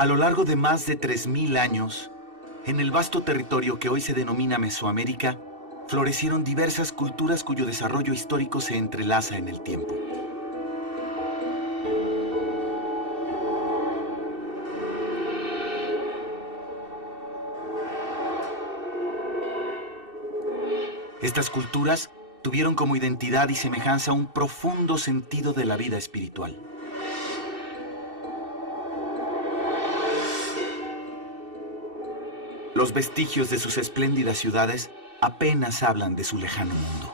A lo largo de más de 3000 años, en el vasto territorio que hoy se denomina Mesoamérica, florecieron diversas culturas cuyo desarrollo histórico se entrelaza en el tiempo. Estas culturas tuvieron como identidad y semejanza un profundo sentido de la vida espiritual. Los vestigios de sus espléndidas ciudades apenas hablan de su lejano mundo.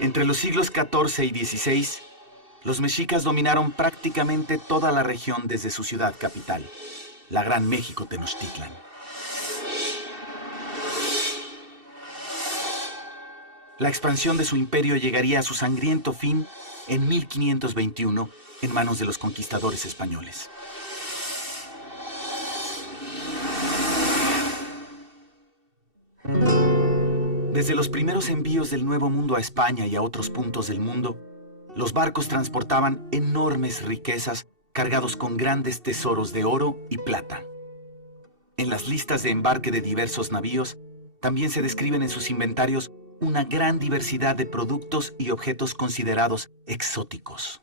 Entre los siglos XIV y XVI, los mexicas dominaron prácticamente toda la región desde su ciudad capital, la Gran México Tenochtitlan. La expansión de su imperio llegaría a su sangriento fin en 1521 en manos de los conquistadores españoles. Desde los primeros envíos del Nuevo Mundo a España y a otros puntos del mundo, los barcos transportaban enormes riquezas cargados con grandes tesoros de oro y plata. En las listas de embarque de diversos navíos, también se describen en sus inventarios una gran diversidad de productos y objetos considerados exóticos.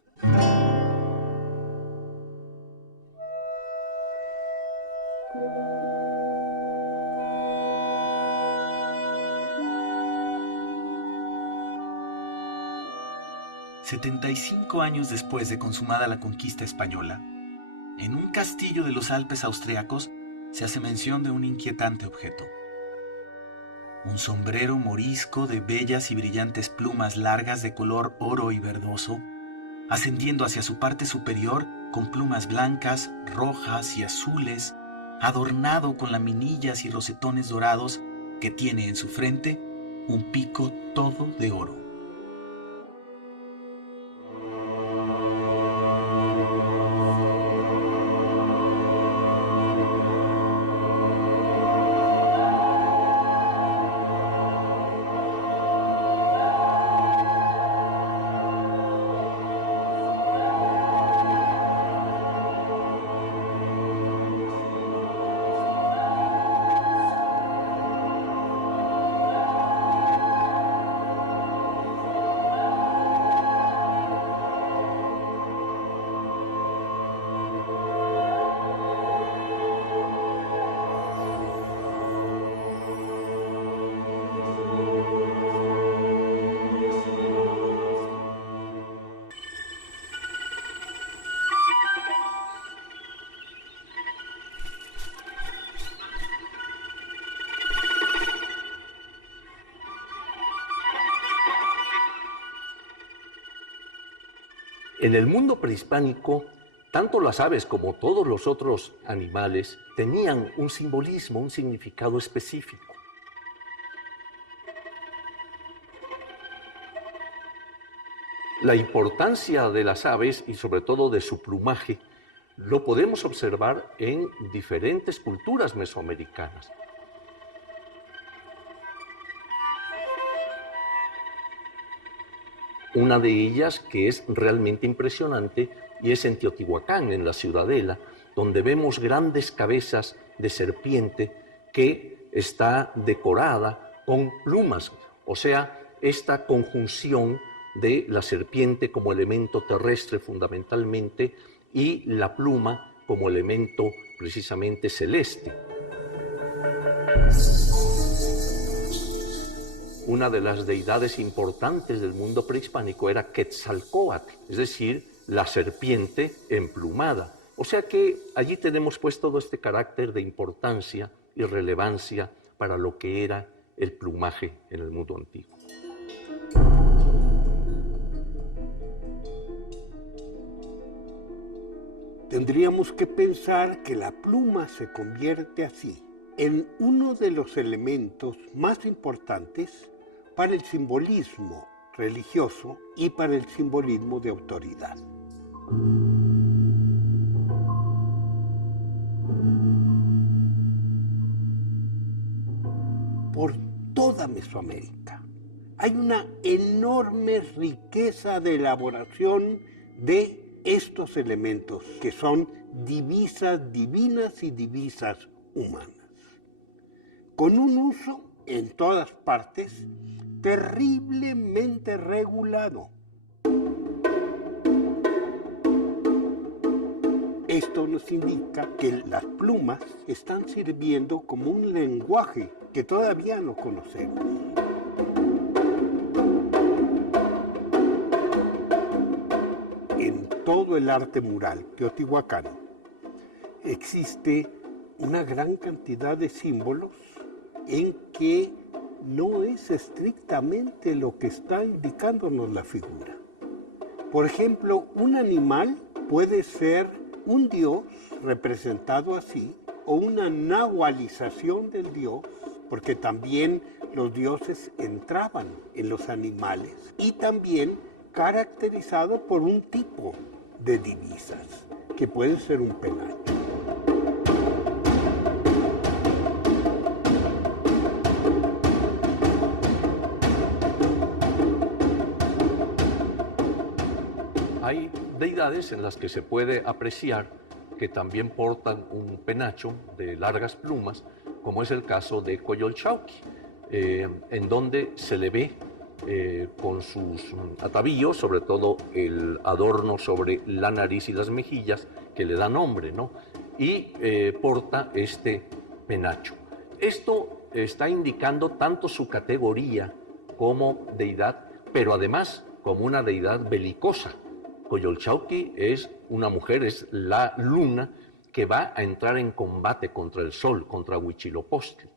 «75 años después de consumada la conquista española, en un castillo de los Alpes austriacos se hace mención de un inquietante objeto. Un sombrero morisco de bellas y brillantes plumas largas de color oro y verdoso, ascendiendo hacia su parte superior con plumas blancas, rojas y azules, adornado con laminillas y rosetones dorados, que tiene en su frente un pico todo de oro». En el mundo prehispánico, tanto las aves como todos los otros animales tenían un simbolismo, un significado específico. La importancia de las aves y sobre todo de su plumaje lo podemos observar en diferentes culturas mesoamericanas. Una de ellas que es realmente impresionante y es en Teotihuacán, en la Ciudadela, donde vemos grandes cabezas de serpiente que está decorada con plumas, o sea, esta conjunción de la serpiente como elemento terrestre fundamentalmente y la pluma como elemento precisamente celeste. Una de las deidades importantes del mundo prehispánico era Quetzalcóatl, es decir, la serpiente emplumada. O sea que allí tenemos pues todo este carácter de importancia y relevancia para lo que era el plumaje en el mundo antiguo. Tendríamos que pensar que la pluma se convierte así en uno de los elementos más importantes para el simbolismo religioso y para el simbolismo de autoridad. Mesoamérica. Hay una enorme riqueza de elaboración de estos elementos que son divisas divinas y divisas humanas, con un uso en todas partes terriblemente regulado. Esto nos indica que las plumas están sirviendo como un lenguaje que todavía no conocemos. En todo el arte mural teotihuacano existe una gran cantidad de símbolos en que no es estrictamente lo que está indicándonos la figura. Por ejemplo, un animal puede ser un dios representado así, o una nahualización del dios, porque también los dioses entraban en los animales, y también caracterizado por un tipo de divisas, que puede ser un penacho. Hay deidades en las que se puede apreciar que también portan un penacho de largas plumas, como es el caso de Coyolxauhqui, en donde se le ve con sus atavíos, sobre todo el adorno sobre la nariz y las mejillas, que le da nombre, ¿no? Y porta este penacho. Esto está indicando tanto su categoría como deidad, pero además como una deidad belicosa. Coyolxauhqui es una mujer, es la luna que va a entrar en combate contra el sol, contra Huitzilopochtli.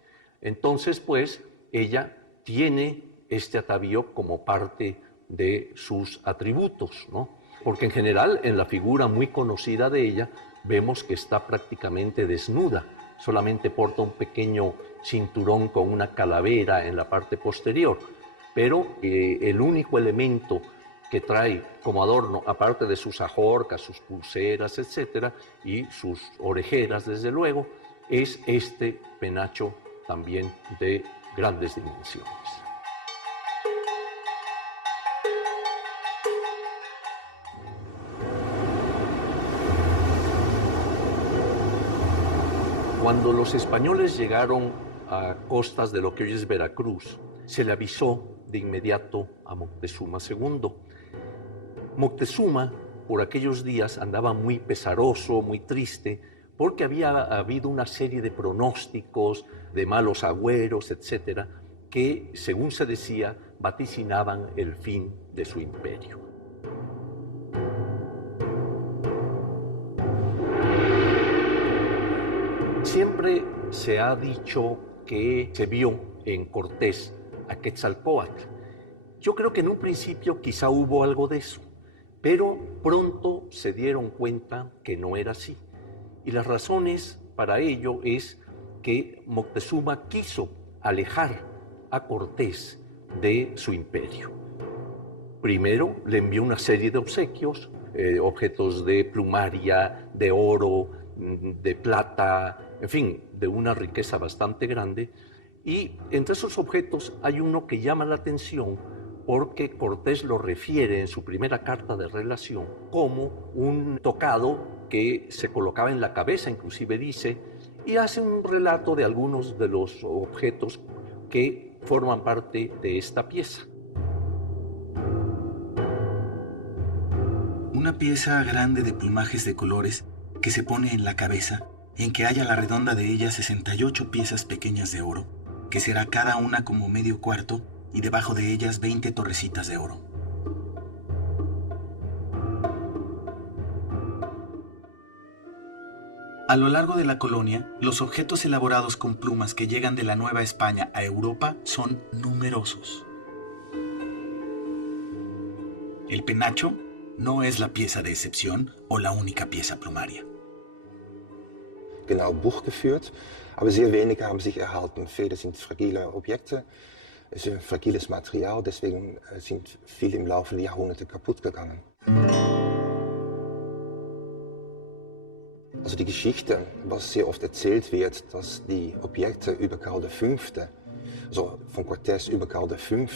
Entonces, pues, ella tiene este atavío como parte de sus atributos, ¿no? Porque en general, en la figura muy conocida de ella, vemos que está prácticamente desnuda. Solamente porta un pequeño cinturón con una calavera en la parte posterior. Pero el único elemento que trae como adorno, aparte de sus ajorcas, sus pulseras, etcétera, y sus orejeras, desde luego, es este penacho también de grandes dimensiones. Cuando los españoles llegaron a costas de lo que hoy es Veracruz, se le avisó de inmediato a Moctezuma II. Moctezuma, por aquellos días, andaba muy pesaroso, muy triste, porque había habido una serie de pronósticos, de malos agüeros, etcétera, que, según se decía, vaticinaban el fin de su imperio. Siempre se ha dicho que se vio en Cortés a Quetzalcóatl. Yo creo que en un principio quizá hubo algo de eso, pero pronto se dieron cuenta que no era así. Y las razones para ello es que Moctezuma quiso alejar a Cortés de su imperio. Primero le envió una serie de obsequios, objetos de plumaria, de oro, de plata, en fin, de una riqueza bastante grande. Y entre esos objetos hay uno que llama la atención porque Cortés lo refiere en su primera carta de relación como un tocado que se colocaba en la cabeza, inclusive dice, y hace un relato de algunos de los objetos que forman parte de esta pieza. Una pieza grande de plumajes de colores que se pone en la cabeza, en que haya la redonda de ella 68 piezas pequeñas de oro, que será cada una como medio cuarto, y debajo de ellas 20 torrecitas de oro. A lo largo de la colonia, los objetos elaborados con plumas que llegan de la Nueva España a Europa son numerosos. El penacho no es la pieza de excepción o la única pieza plumaria. Genau Buch geführt, aber sehr wenige haben sich erhalten. Viele sind fragile Objekte, es ist ein fragiles Material, deswegen sind viele im Laufe der Jahrhunderte kaputt gegangen. Also die Geschichte, was sehr oft erzählt wird, dass die Objekte über Karl V., also von Cortés über Karl V.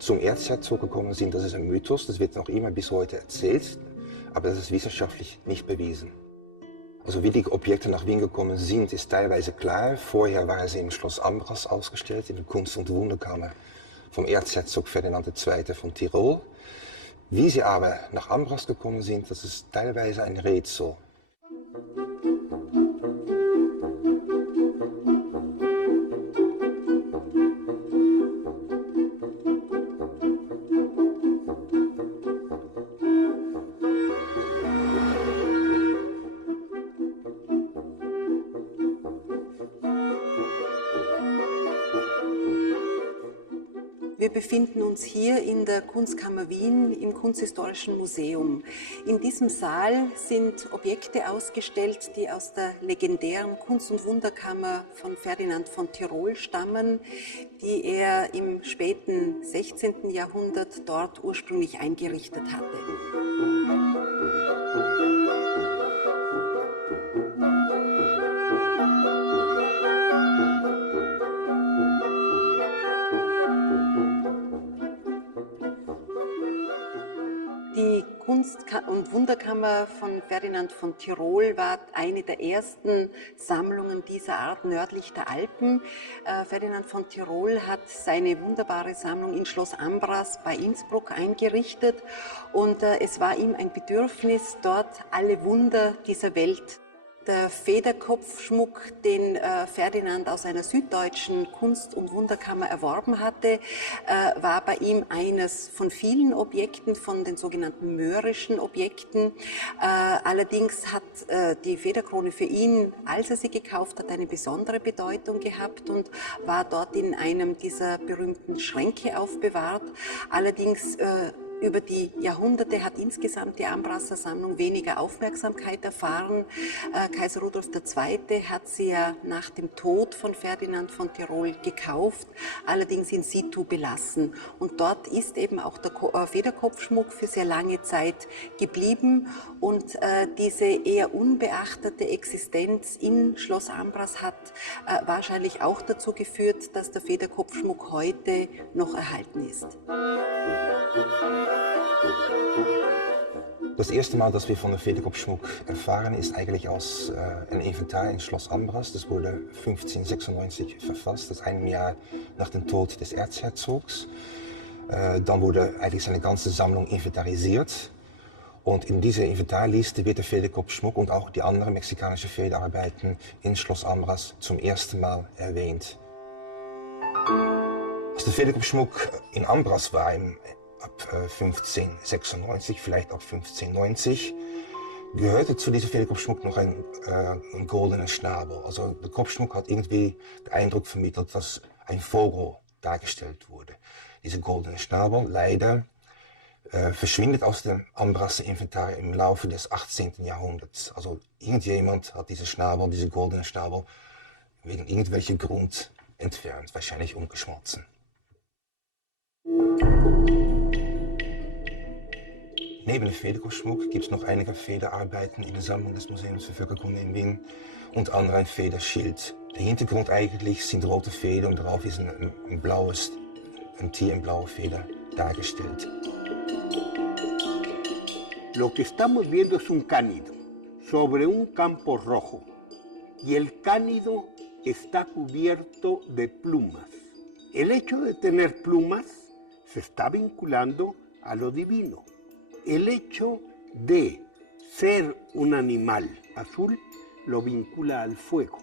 zum Erzherzog gekommen sind, das ist ein Mythos, das wird noch immer bis heute erzählt, aber das ist wissenschaftlich nicht bewiesen. Also wie die Objekte nach Wien gekommen sind, ist teilweise klar. Vorher waren sie im Schloss Ambras ausgestellt, in der Kunst- und Wunderkammer vom Erzherzog Ferdinand II. Von Tirol. Wie sie aber nach Ambras gekommen sind, das ist teilweise ein Rätsel. Wir befinden uns hier in der Kunstkammer Wien im Kunsthistorischen Museum. In diesem Saal sind Objekte ausgestellt, die aus der legendären Kunst- und Wunderkammer von Ferdinand von Tirol stammen, die er im späten 16. Jahrhundert dort ursprünglich eingerichtet hatte. Die Kunst- und Wunderkammer von Ferdinand von Tirol war eine der ersten Sammlungen dieser Art nördlich der Alpen. Ferdinand von Tirol hat seine wunderbare Sammlung in Schloss Ambras bei Innsbruck eingerichtet und es war ihm ein Bedürfnis, dort alle Wunder dieser Welt. Der Federkopfschmuck, den Ferdinand aus einer süddeutschen Kunst- und Wunderkammer erworben hatte, war bei ihm eines von vielen Objekten, von den sogenannten mörischen Objekten. Allerdings hat die Federkrone für ihn, als er sie gekauft hat, eine besondere Bedeutung gehabt und war dort in einem dieser berühmten Schränke aufbewahrt. Allerdings über die Jahrhunderte hat insgesamt die Ambrasser Sammlung weniger Aufmerksamkeit erfahren. Kaiser Rudolf II. Hat sie ja nach dem Tod von Ferdinand von Tirol gekauft, allerdings in situ belassen. Und dort ist eben auch der Federkopfschmuck für sehr lange Zeit geblieben. Und diese eher unbeachtete Existenz in Schloss Ambras hat wahrscheinlich auch dazu geführt, dass der Federkopfschmuck heute noch erhalten ist. Das erste Mal, dass wir von dem Federkopfschmuck erfahren, ist eigentlich aus einem Inventar in Schloss Ambras. Das wurde 1596 verfasst, das ist ein Jahr nach dem Tod des Erzherzogs. Dann wurde eigentlich seine ganze Sammlung inventarisiert. Und in dieser Inventarliste wird der Federkopfschmuck und auch die anderen mexikanischen Federarbeiten in Schloss Ambras zum ersten Mal erwähnt. Als der Federkopfschmuck in Ambras war, ab 1596, vielleicht ab 1590, gehörte zu diesem Federkopfschmuck noch ein goldener Schnabel. Also der Kopfschmuck hat irgendwie den Eindruck vermittelt, dass ein Vogel dargestellt wurde. Dieser goldene Schnabel leider verschwindet aus dem Ambrasser Inventar im Laufe des 18. Jahrhunderts. Also irgendjemand hat diesen goldenen Schnabel wegen irgendwelchen Grund entfernt, wahrscheinlich umgeschmolzen. Neben dem Federkopfschmuck gibt es noch einige Federarbeiten in der Sammlung des Museums für Völkerkunde in Wien, unter anderem ein Federschild. Der Hintergrund eigentlich sind rote Federn und darauf ist ein Tier in blauer Feder dargestellt. Lo que estamos viendo es un cánido sobre un campo rojo y el cánido está cubierto de plumas. El hecho de tener plumas se está vinculando a lo divino. El hecho de ser un animal azul lo vincula al fuego.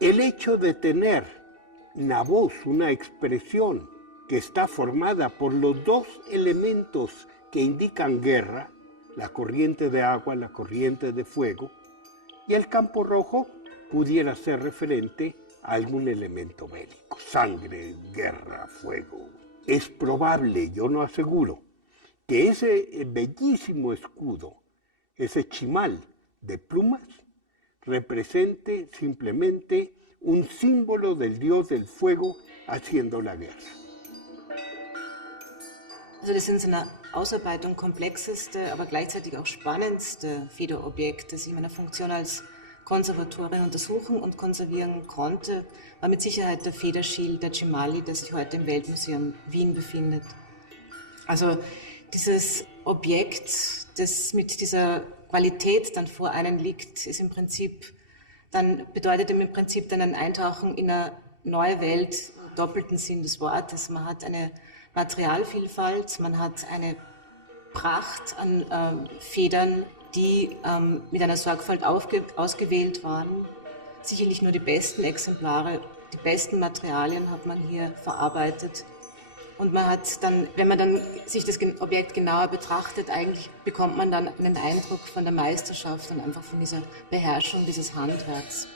El hecho de tener una voz, una expresión que está formada por los dos elementos que indican guerra, la corriente de agua, la corriente de fuego, y el campo rojo pudiera ser referente a algún elemento bélico, sangre, guerra, fuego. Es probable, yo no aseguro, que ese bellísimo escudo, ese chimal de plumas, represente simplemente un símbolo del dios del fuego haciendo la guerra. Also das sind so eine Ausarbeitung komplexeste, aber gleichzeitig auch spannendste Federobjekt, das ich in meiner Funktion als Konservatorin untersuchen und konservieren konnte, war mit Sicherheit der Federschild der Cimali, der sich heute im Weltmuseum Wien befindet. Also dieses Objekt, das mit dieser Qualität dann vor einem liegt, ist im Prinzip bedeutet im Prinzip dann ein Eintauchen in eine neue Welt, im doppelten Sinn des Wortes. Man hat eine Materialvielfalt, man hat eine Pracht an Federn, die mit einer Sorgfalt ausgewählt waren. Sicherlich nur die besten Exemplare, die besten Materialien hat man hier verarbeitet. Und man hat dann, wenn man dann sich das Objekt genauer betrachtet, eigentlich bekommt man dann einen Eindruck von der Meisterschaft und einfach von dieser Beherrschung dieses Handwerks.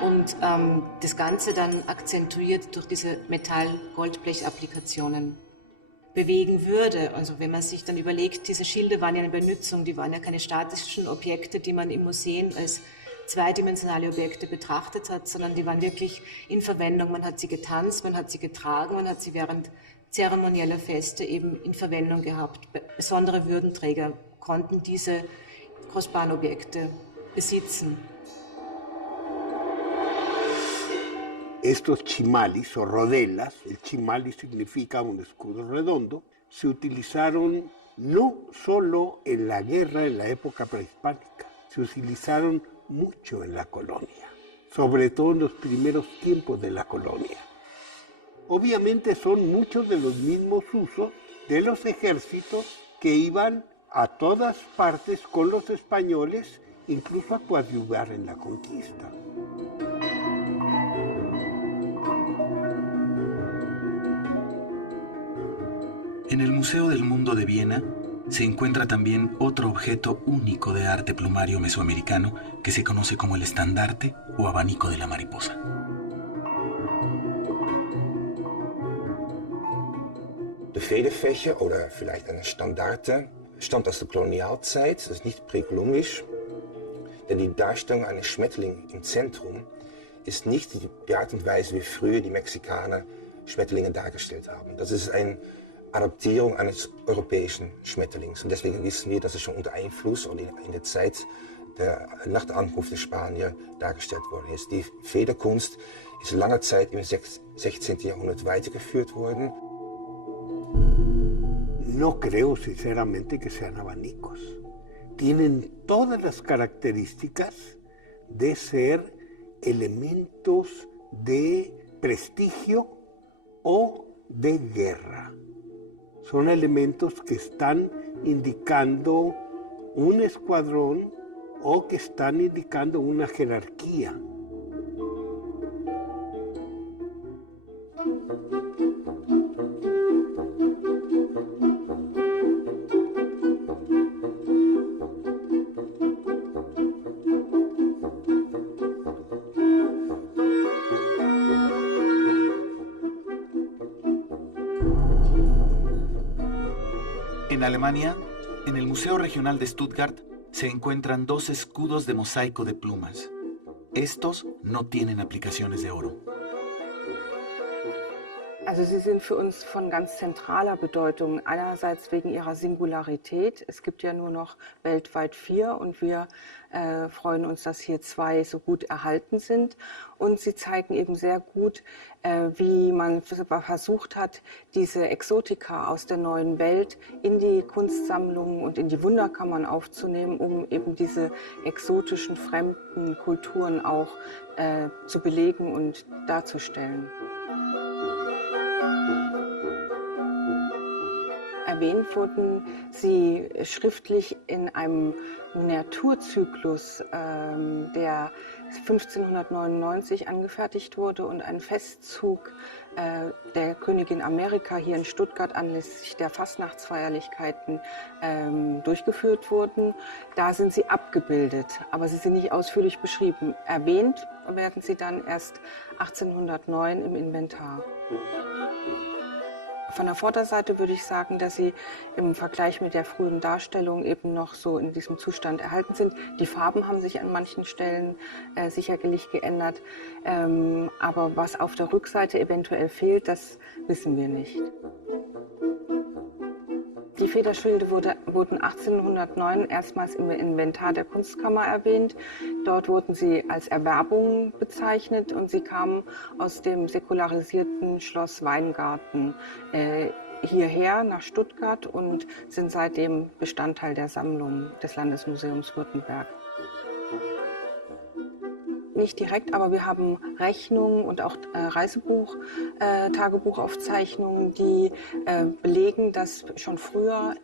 Und das Ganze dann akzentuiert durch diese Metall-Goldblech-Applikationen bewegen würde. Also wenn man sich dann überlegt, diese Schilde waren ja eine Benutzung, die waren ja keine statischen Objekte, die man im Museum als zweidimensionale Objekte betrachtet hat, sondern die waren wirklich in Verwendung. Man hat sie getanzt, man hat sie getragen, man hat sie während zeremonieller Feste eben in Verwendung gehabt. Besondere Würdenträger konnten diese kostbaren Objekte besitzen. Estos chimalis o rodelas, el chimali significa un escudo redondo, se utilizaron no solo en la guerra en la época prehispánica, se utilizaron mucho en la colonia, sobre todo en los primeros tiempos de la colonia. Obviamente son muchos de los mismos usos de los ejércitos que iban a todas partes con los españoles, incluso a coadyuvar en la conquista. En el Museo del Mundo de Viena se encuentra también otro objeto único de arte plumario mesoamericano que se conoce como el estandarte o abanico de la mariposa. De Federfächer oder vielleicht eine Standarte stammt aus der Kolonialzeit, das ist nicht präkolumbisch, denn die Darstellung eines Schmetterlings im Zentrum ist nicht die Art und Weise, wie früher die Mexikaner Schmetterlinge dargestellt haben. Das ist eine Adaptierung eines europäischen Schmetterlings. Und deswegen wissen wir, dass es schon unter Einfluss und in der Zeit nach der Ankunft der Spanier dargestellt worden ist. Die Federkunst ist lange Zeit im 16. Jahrhundert weitergeführt worden. No creo sinceramente que sean abanicos. Tienen todas las características de ser elementos de prestigio o de guerra. Son elementos que están indicando un escuadrón o que están indicando una jerarquía. En Alemania, en el Museo Regional de Stuttgart, se encuentran dos escudos de mosaico de plumas. Estos no tienen aplicaciones de oro. Also sie sind für uns von ganz zentraler Bedeutung. Einerseits wegen ihrer Singularität. Es gibt ja nur noch weltweit 4 und wir freuen uns, dass hier 2 so gut erhalten sind. Und sie zeigen eben sehr gut, wie man versucht hat, diese Exotika aus der neuen Welt in die Kunstsammlungen und in die Wunderkammern aufzunehmen, um eben diese exotischen, fremden Kulturen auch zu belegen und darzustellen. Erwähnt wurden sie schriftlich in einem Miniaturzyklus, der 1599 angefertigt wurde und ein Festzug der Königin Amerika hier in Stuttgart anlässlich der Fastnachtsfeierlichkeiten durchgeführt wurden. Da sind sie abgebildet, aber sie sind nicht ausführlich beschrieben. Erwähnt werden sie dann erst 1809 im Inventar. Von der Vorderseite würde ich sagen, dass sie im Vergleich mit der frühen Darstellung eben noch so in diesem Zustand erhalten sind. Die Farben haben sich an manchen Stellen sicherlich geändert, aber was auf der Rückseite eventuell fehlt, das wissen wir nicht. Die Federschilde wurden 1809 erstmals im Inventar der Kunstkammer erwähnt. Dort wurden sie als Erwerbung bezeichnet und sie kamen aus dem säkularisierten Schloss Weingarten hierher nach Stuttgart und sind seitdem Bestandteil der Sammlung des Landesmuseums Württemberg. Nicht direkt, aber wir haben Rechnungen und auch Tagebuchaufzeichnungen, die belegen, dass schon früher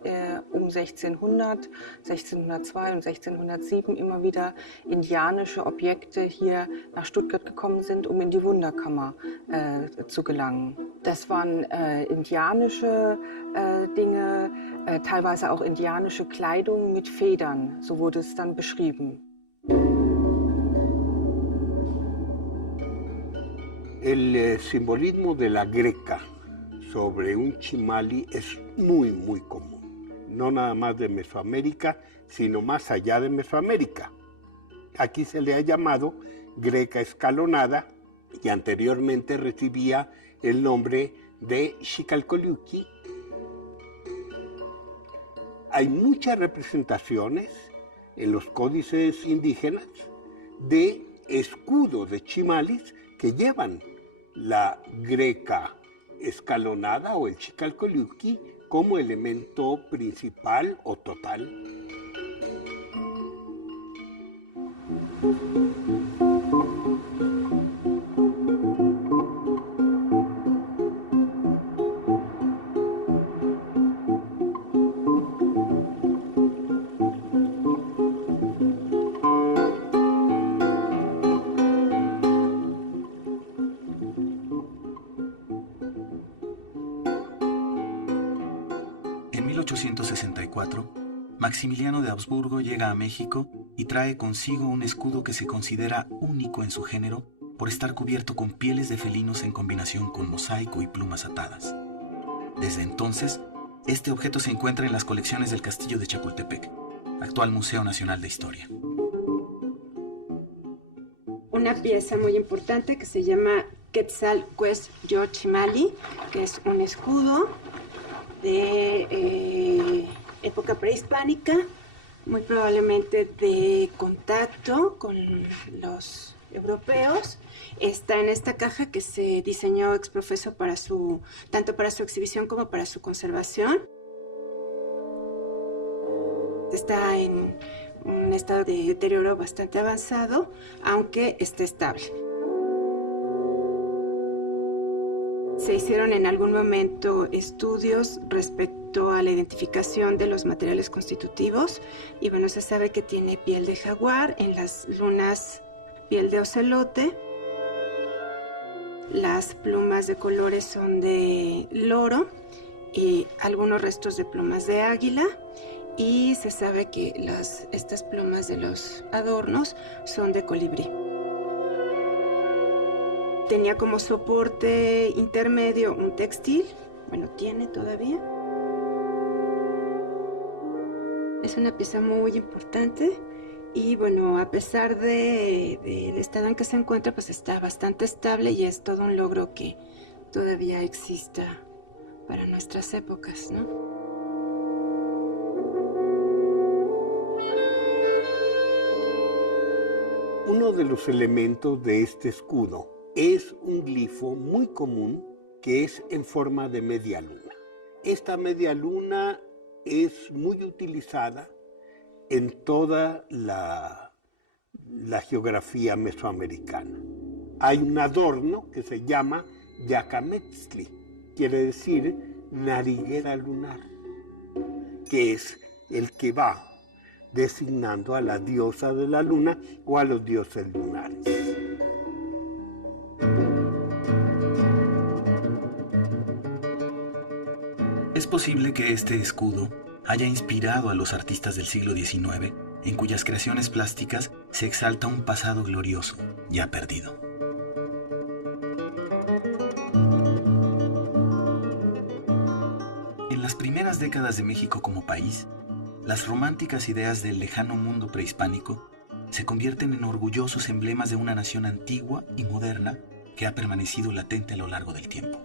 um 1600, 1602 und 1607 immer wieder indianische Objekte hier nach Stuttgart gekommen sind, um in die Wunderkammer zu gelangen. Das waren indianische Dinge, teilweise auch indianische Kleidung mit Federn, so wurde es dann beschrieben. El simbolismo de la greca sobre un chimali es muy común, no nada más de Mesoamérica, sino más allá de Mesoamérica. Aquí se le ha llamado greca escalonada y anteriormente recibía el nombre de Xicalcoliuqui. Hay muchas representaciones en los códices indígenas de escudos de chimalis que llevan la greca escalonada o el Xicalcoliuqui como elemento principal o total. En 1864, Maximiliano de Habsburgo llega a México y trae consigo un escudo que se considera único en su género por estar cubierto con pieles de felinos en combinación con mosaico y plumas atadas. Desde entonces, este objeto se encuentra en las colecciones del Castillo de Chapultepec, actual Museo Nacional de Historia. Una pieza muy importante que se llama Quetzalcoatl-Yochimali, que es un escudo de época prehispánica, muy probablemente de contacto con los europeos. Está en esta caja que se diseñó ex professo tanto para su exhibición como para su conservación. Está en un estado de deterioro bastante avanzado, aunque está estable. Se hicieron en algún momento estudios respecto a la identificación de los materiales constitutivos y bueno, se sabe que tiene piel de jaguar, en las lunas piel de ocelote, las plumas de colores son de loro y algunos restos de plumas de águila y se sabe que estas plumas de los adornos son de colibrí. Tenía como soporte intermedio un textil, bueno, tiene todavía. Es una pieza muy importante y bueno, a pesar del estado en que se encuentra, pues está bastante estable y es todo un logro que todavía exista para nuestras épocas, ¿no? Uno de los elementos de este escudo es un glifo muy común que es en forma de media luna. Esta media luna es muy utilizada en toda la geografía mesoamericana. Hay un adorno que se llama Yacametzli, quiere decir nariguera lunar, que es el que va designando a la diosa de la luna o a los dioses lunares. Es posible que este escudo haya inspirado a los artistas del siglo XIX, en cuyas creaciones plásticas se exalta un pasado glorioso, ya perdido. las primeras décadas de México como país, las románticas ideas del lejano mundo prehispánico se convierten en orgullosos emblemas de una nación antigua y moderna que ha permanecido latente a lo largo del tiempo.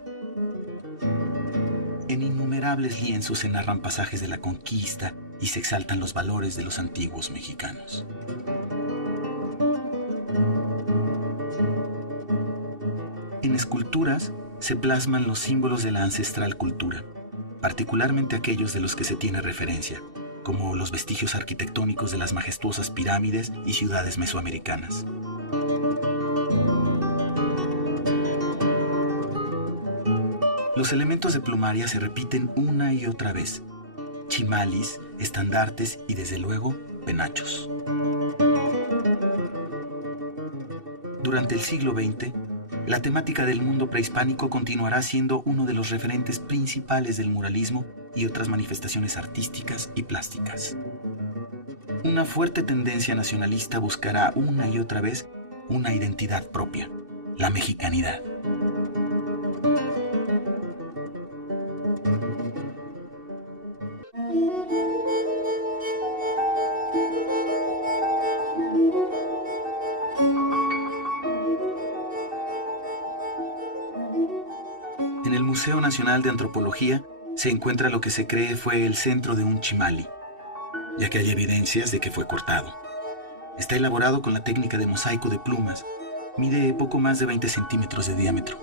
En innumerables lienzos se narran pasajes de la conquista y se exaltan los valores de los antiguos mexicanos. En esculturas se plasman los símbolos de la ancestral cultura, particularmente aquellos de los que se tiene referencia, como los vestigios arquitectónicos de las majestuosas pirámides y ciudades mesoamericanas. Los elementos de plumaria se repiten una y otra vez: chimalis, estandartes y, desde luego, penachos. Durante el siglo XX, la temática del mundo prehispánico continuará siendo uno de los referentes principales del muralismo y otras manifestaciones artísticas y plásticas. Una fuerte tendencia nacionalista buscará una y otra vez una identidad propia: la mexicanidad. En el Museo Nacional de Antropología se encuentra lo que se cree fue el centro de un chimali, ya que hay evidencias de que fue cortado. Está elaborado con la técnica de mosaico de plumas. Mide poco más de 20 centímetros de diámetro.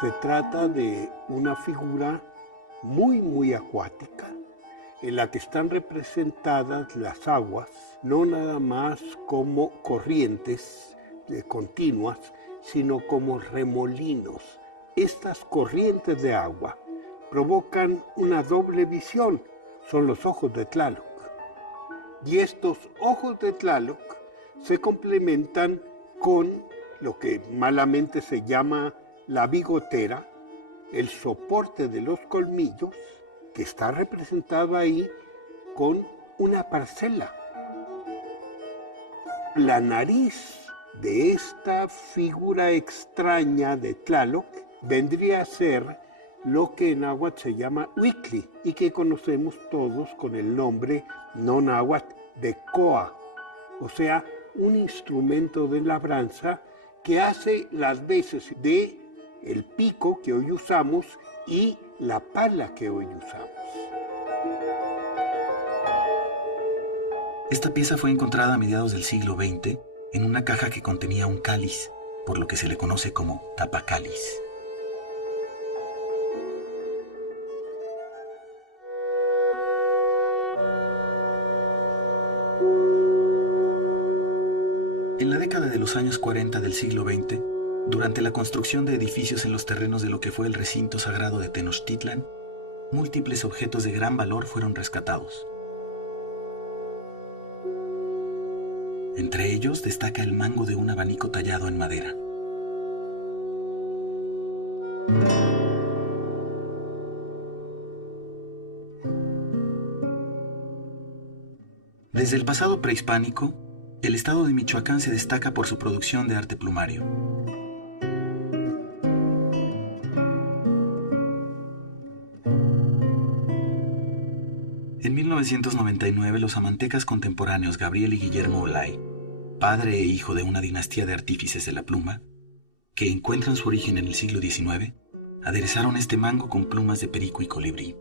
Se trata de una figura muy acuática, en la que están representadas las aguas, no nada más como corrientes continuas, sino como remolinos. Estas corrientes de agua provocan una doble visión, son los ojos de Tlaloc. Y estos ojos de Tlaloc se complementan con lo que malamente se llama la bigotera, el soporte de los colmillos, que está representado ahí con una parcela. La nariz de esta figura extraña de Tlaloc vendría a ser lo que en náhuatl se llama huicli y que conocemos todos con el nombre no náhuatl de coa, o sea, un instrumento de labranza que hace las veces de el pico que hoy usamos y la pala que hoy usamos. Esta pieza fue encontrada a mediados del siglo XX en una caja que contenía un cáliz, por lo que se le conoce como tapacáliz. En la década de los años 40 del siglo XX, durante la construcción de edificios en los terrenos de lo que fue el recinto sagrado de Tenochtitlan, múltiples objetos de gran valor fueron rescatados. Entre ellos destaca el mango de un abanico tallado en madera. Desde el pasado prehispánico, el estado de Michoacán se destaca por su producción de arte plumario. En 1999, los amantecas contemporáneos Gabriel y Guillermo Olay, padre e hijo de una dinastía de artífices de la pluma, que encuentran su origen en el siglo XIX, aderezaron este mango con plumas de perico y colibrí.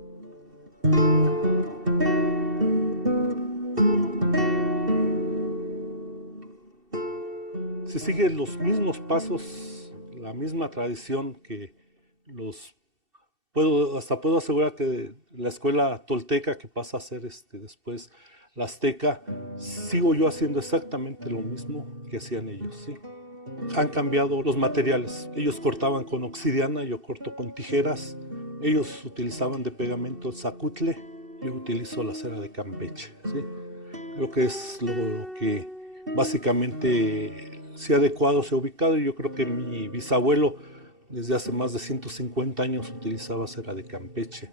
Se siguen los mismos pasos, la misma tradición que puedo asegurar que la escuela tolteca, que pasa a ser después la azteca, sigo yo haciendo exactamente lo mismo que hacían ellos, ¿sí? Han cambiado los materiales. Ellos cortaban con obsidiana, yo corto con tijeras. Ellos utilizaban de pegamento el zacutle, yo utilizo la cera de Campeche, ¿sí? Creo que es lo que básicamente se ha adecuado, se ha ubicado, y yo creo que mi bisabuelo desde hace más de 150 años utilizaba cera de Campeche.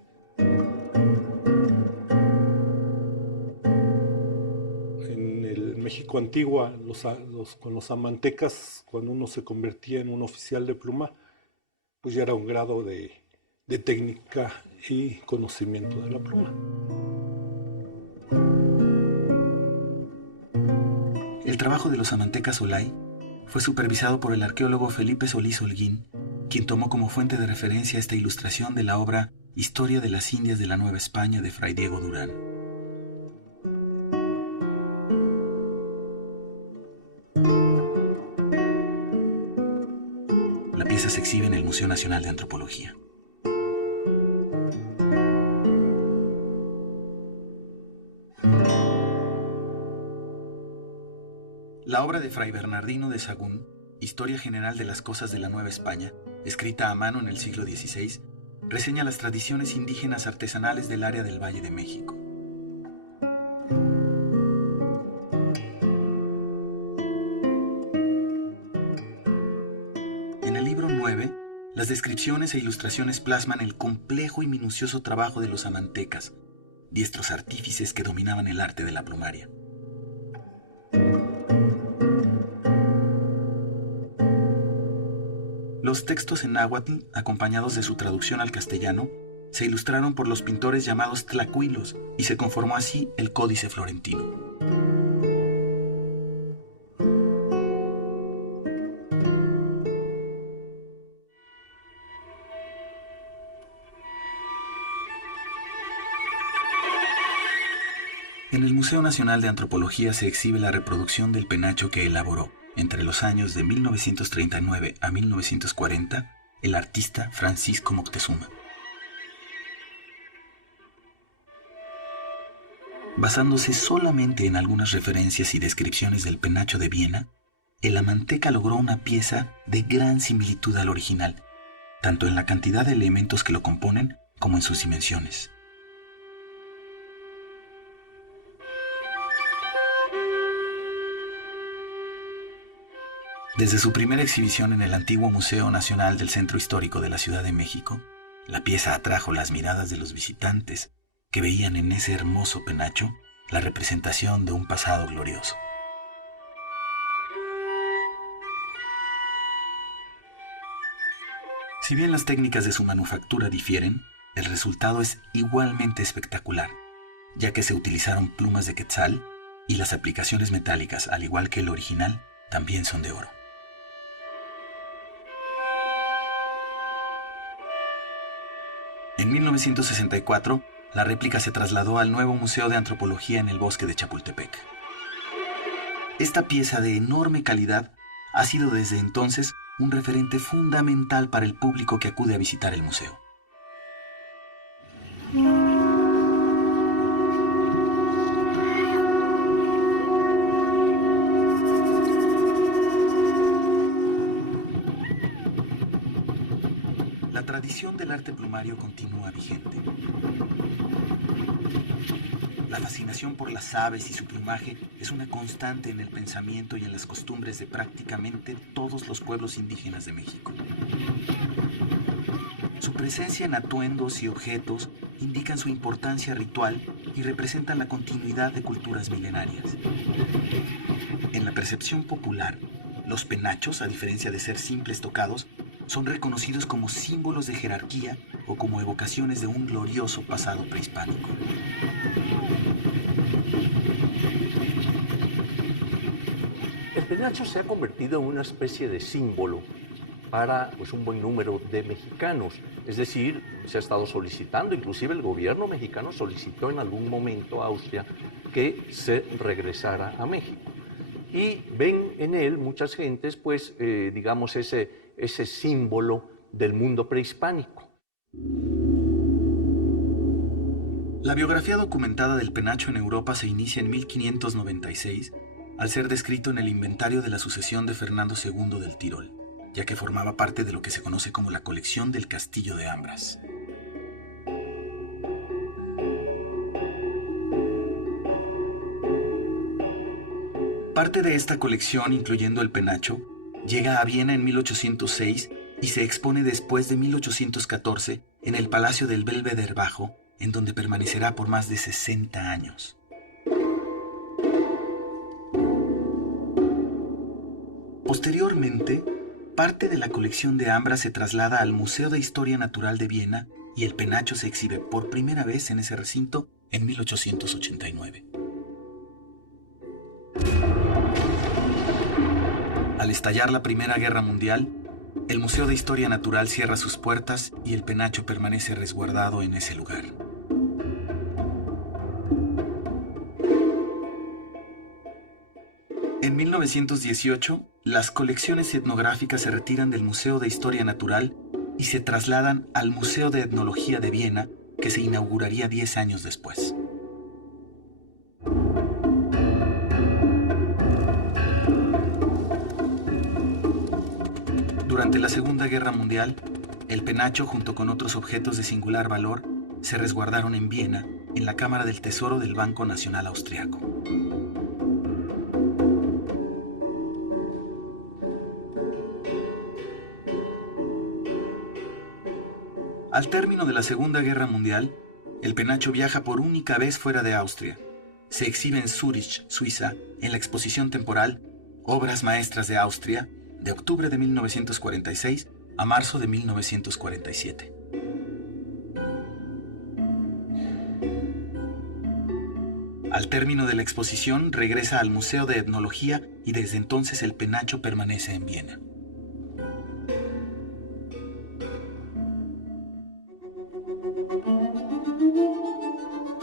En En México Antigua, con los amantecas, cuando uno se convertía en un oficial de pluma, pues ya era un grado de técnica y conocimiento de la pluma. El trabajo de los amantecas Olay fue supervisado por el arqueólogo Felipe Solís Holguín, quien tomó como fuente de referencia esta ilustración de la obra Historia de las Indias de la Nueva España de Fray Diego Durán. La pieza se exhibe en el Museo Nacional de Antropología. La obra de Fray Bernardino de Sahagún, Historia General de las Cosas de la Nueva España, escrita a mano en el siglo XVI, reseña las tradiciones indígenas artesanales del área del Valle de México. En el libro 9, las descripciones e ilustraciones plasman el complejo y minucioso trabajo de los amantecas, diestros artífices que dominaban el arte de la plumaria. Los textos en náhuatl, acompañados de su traducción al castellano, se ilustraron por los pintores llamados tlacuilos y se conformó así el Códice Florentino. En el Museo Nacional de Antropología se exhibe la reproducción del penacho que elaboró, entre los años de 1939 a 1940, el artista Francisco Moctezuma. Basándose solamente en algunas referencias y descripciones del penacho de Viena, el amanteca logró una pieza de gran similitud al original, tanto en la cantidad de elementos que lo componen como en sus dimensiones. Desde su primera exhibición en el antiguo Museo Nacional del Centro Histórico de la Ciudad de México, la pieza atrajo las miradas de los visitantes que veían en ese hermoso penacho la representación de un pasado glorioso. Si bien las técnicas de su manufactura difieren, el resultado es igualmente espectacular, ya que se utilizaron plumas de quetzal y las aplicaciones metálicas, al igual que el original, también son de oro. En 1964, la réplica se trasladó al nuevo Museo de Antropología en el Bosque de Chapultepec. Esta pieza de enorme calidad ha sido desde entonces un referente fundamental para el público que acude a visitar el museo. La tradición del arte plumario continúa vigente. La fascinación por las aves y su plumaje es una constante en el pensamiento y en las costumbres de prácticamente todos los pueblos indígenas de México. Su presencia en atuendos y objetos indican su importancia ritual y representan la continuidad de culturas milenarias. En la percepción popular, los penachos, a diferencia de ser simples tocados, son reconocidos como símbolos de jerarquía o como evocaciones de un glorioso pasado prehispánico. El penacho se ha convertido en una especie de símbolo para un buen número de mexicanos. Es decir, se ha estado solicitando, inclusive el gobierno mexicano solicitó en algún momento a Austria que se regresara a México. Y ven en él muchas gentes, digamos, ese símbolo del mundo prehispánico. La biografía documentada del penacho en Europa se inicia en 1596, al ser descrito en el inventario de la sucesión de Fernando II del Tirol, ya que formaba parte de lo que se conoce como la colección del Castillo de Ambras. Parte de esta colección, incluyendo el penacho, llega a Viena en 1806 y se expone después de 1814 en el Palacio del Belvedere Bajo, en donde permanecerá por más de 60 años. Posteriormente, parte de la colección de Ambra se traslada al Museo de Historia Natural de Viena y el penacho se exhibe por primera vez en ese recinto en 1889. Al estallar la Primera Guerra Mundial, el Museo de Historia Natural cierra sus puertas y el penacho permanece resguardado en ese lugar. En 1918, las colecciones etnográficas se retiran del Museo de Historia Natural y se trasladan al Museo de Etnología de Viena, que se inauguraría 10 años después. Durante la Segunda Guerra Mundial, el penacho, junto con otros objetos de singular valor, se resguardaron en Viena, en la Cámara del Tesoro del Banco Nacional Austriaco. Al término de la Segunda Guerra Mundial, el penacho viaja por única vez fuera de Austria. Se exhibe en Zúrich, Suiza, en la exposición temporal Obras Maestras de Austria, de octubre de 1946 a marzo de 1947. Al término de la exposición, regresa al Museo de Etnología y desde entonces el penacho permanece en Viena.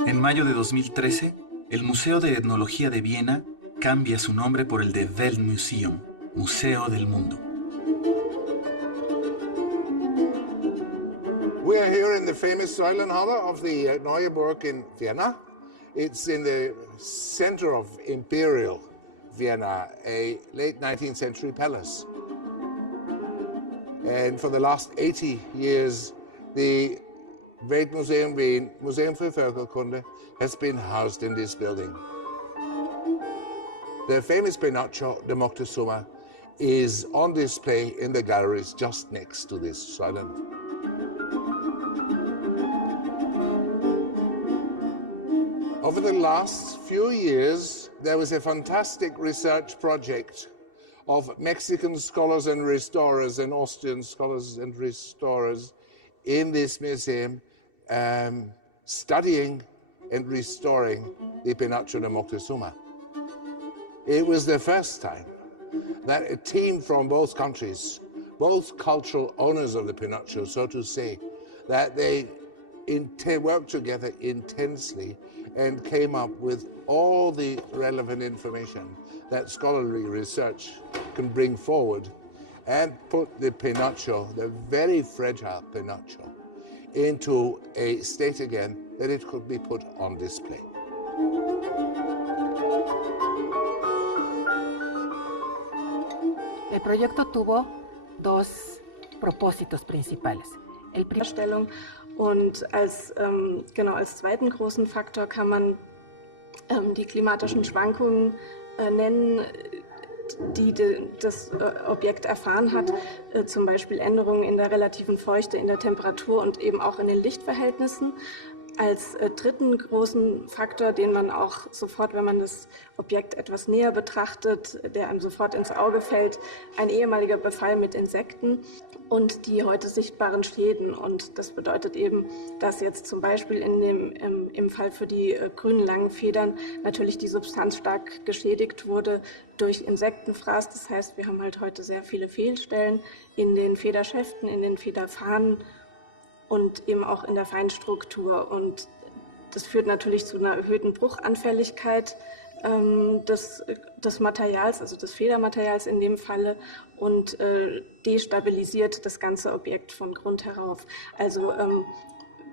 En mayo de 2013, el Museo de Etnología de Viena cambia su nombre por el de Weltmuseum, Museo del Mundo. We are here in the famous Säulenhalle of the Neue Burg in Vienna. It's in the center of Imperial Vienna, a late 19th century palace. And for the last 80 years, the Weltmuseum Wien, Museum für Völkerkunde, has been housed in this building. The famous Penacho de Moctezuma is on display in the galleries just next to this Säulen. Over the last few years, there was a fantastic research project of Mexican scholars and restorers and Austrian scholars and restorers in this museum, studying and restoring the Penacho de Moctezuma. It was the first time that a team from both countries, both cultural owners of the Penacho, so to say, that they worked together intensely and came up with all the relevant information that scholarly research can bring forward and put the Penacho, the very fragile Penacho, into a state again that it could be put on display. El proyecto tuvo dos propósitos principales. Darstellung und als zweiten großen Faktor kann man die klimatischen Schwankungen nennen, die das Objekt erfahren hat, zum Beispiel Änderungen in der relativen Feuchte, in der Temperatur und eben auch in den Lichtverhältnissen. Als dritten großen Faktor, den man auch sofort, wenn man das Objekt etwas näher betrachtet, der einem sofort ins Auge fällt, ein ehemaliger Befall mit Insekten und die heute sichtbaren Schäden. Und das bedeutet eben, dass jetzt zum Beispiel im Fall für die grünen langen Federn natürlich die Substanz stark geschädigt wurde durch Insektenfraß. Das heißt, wir haben halt heute sehr viele Fehlstellen in den Federschäften, in den Federfahnen und eben auch in der Feinstruktur. Und das führt natürlich zu einer erhöhten Bruchanfälligkeit des Materials, also des Federmaterials in dem Falle, und destabilisiert das ganze Objekt von Grund herauf. Also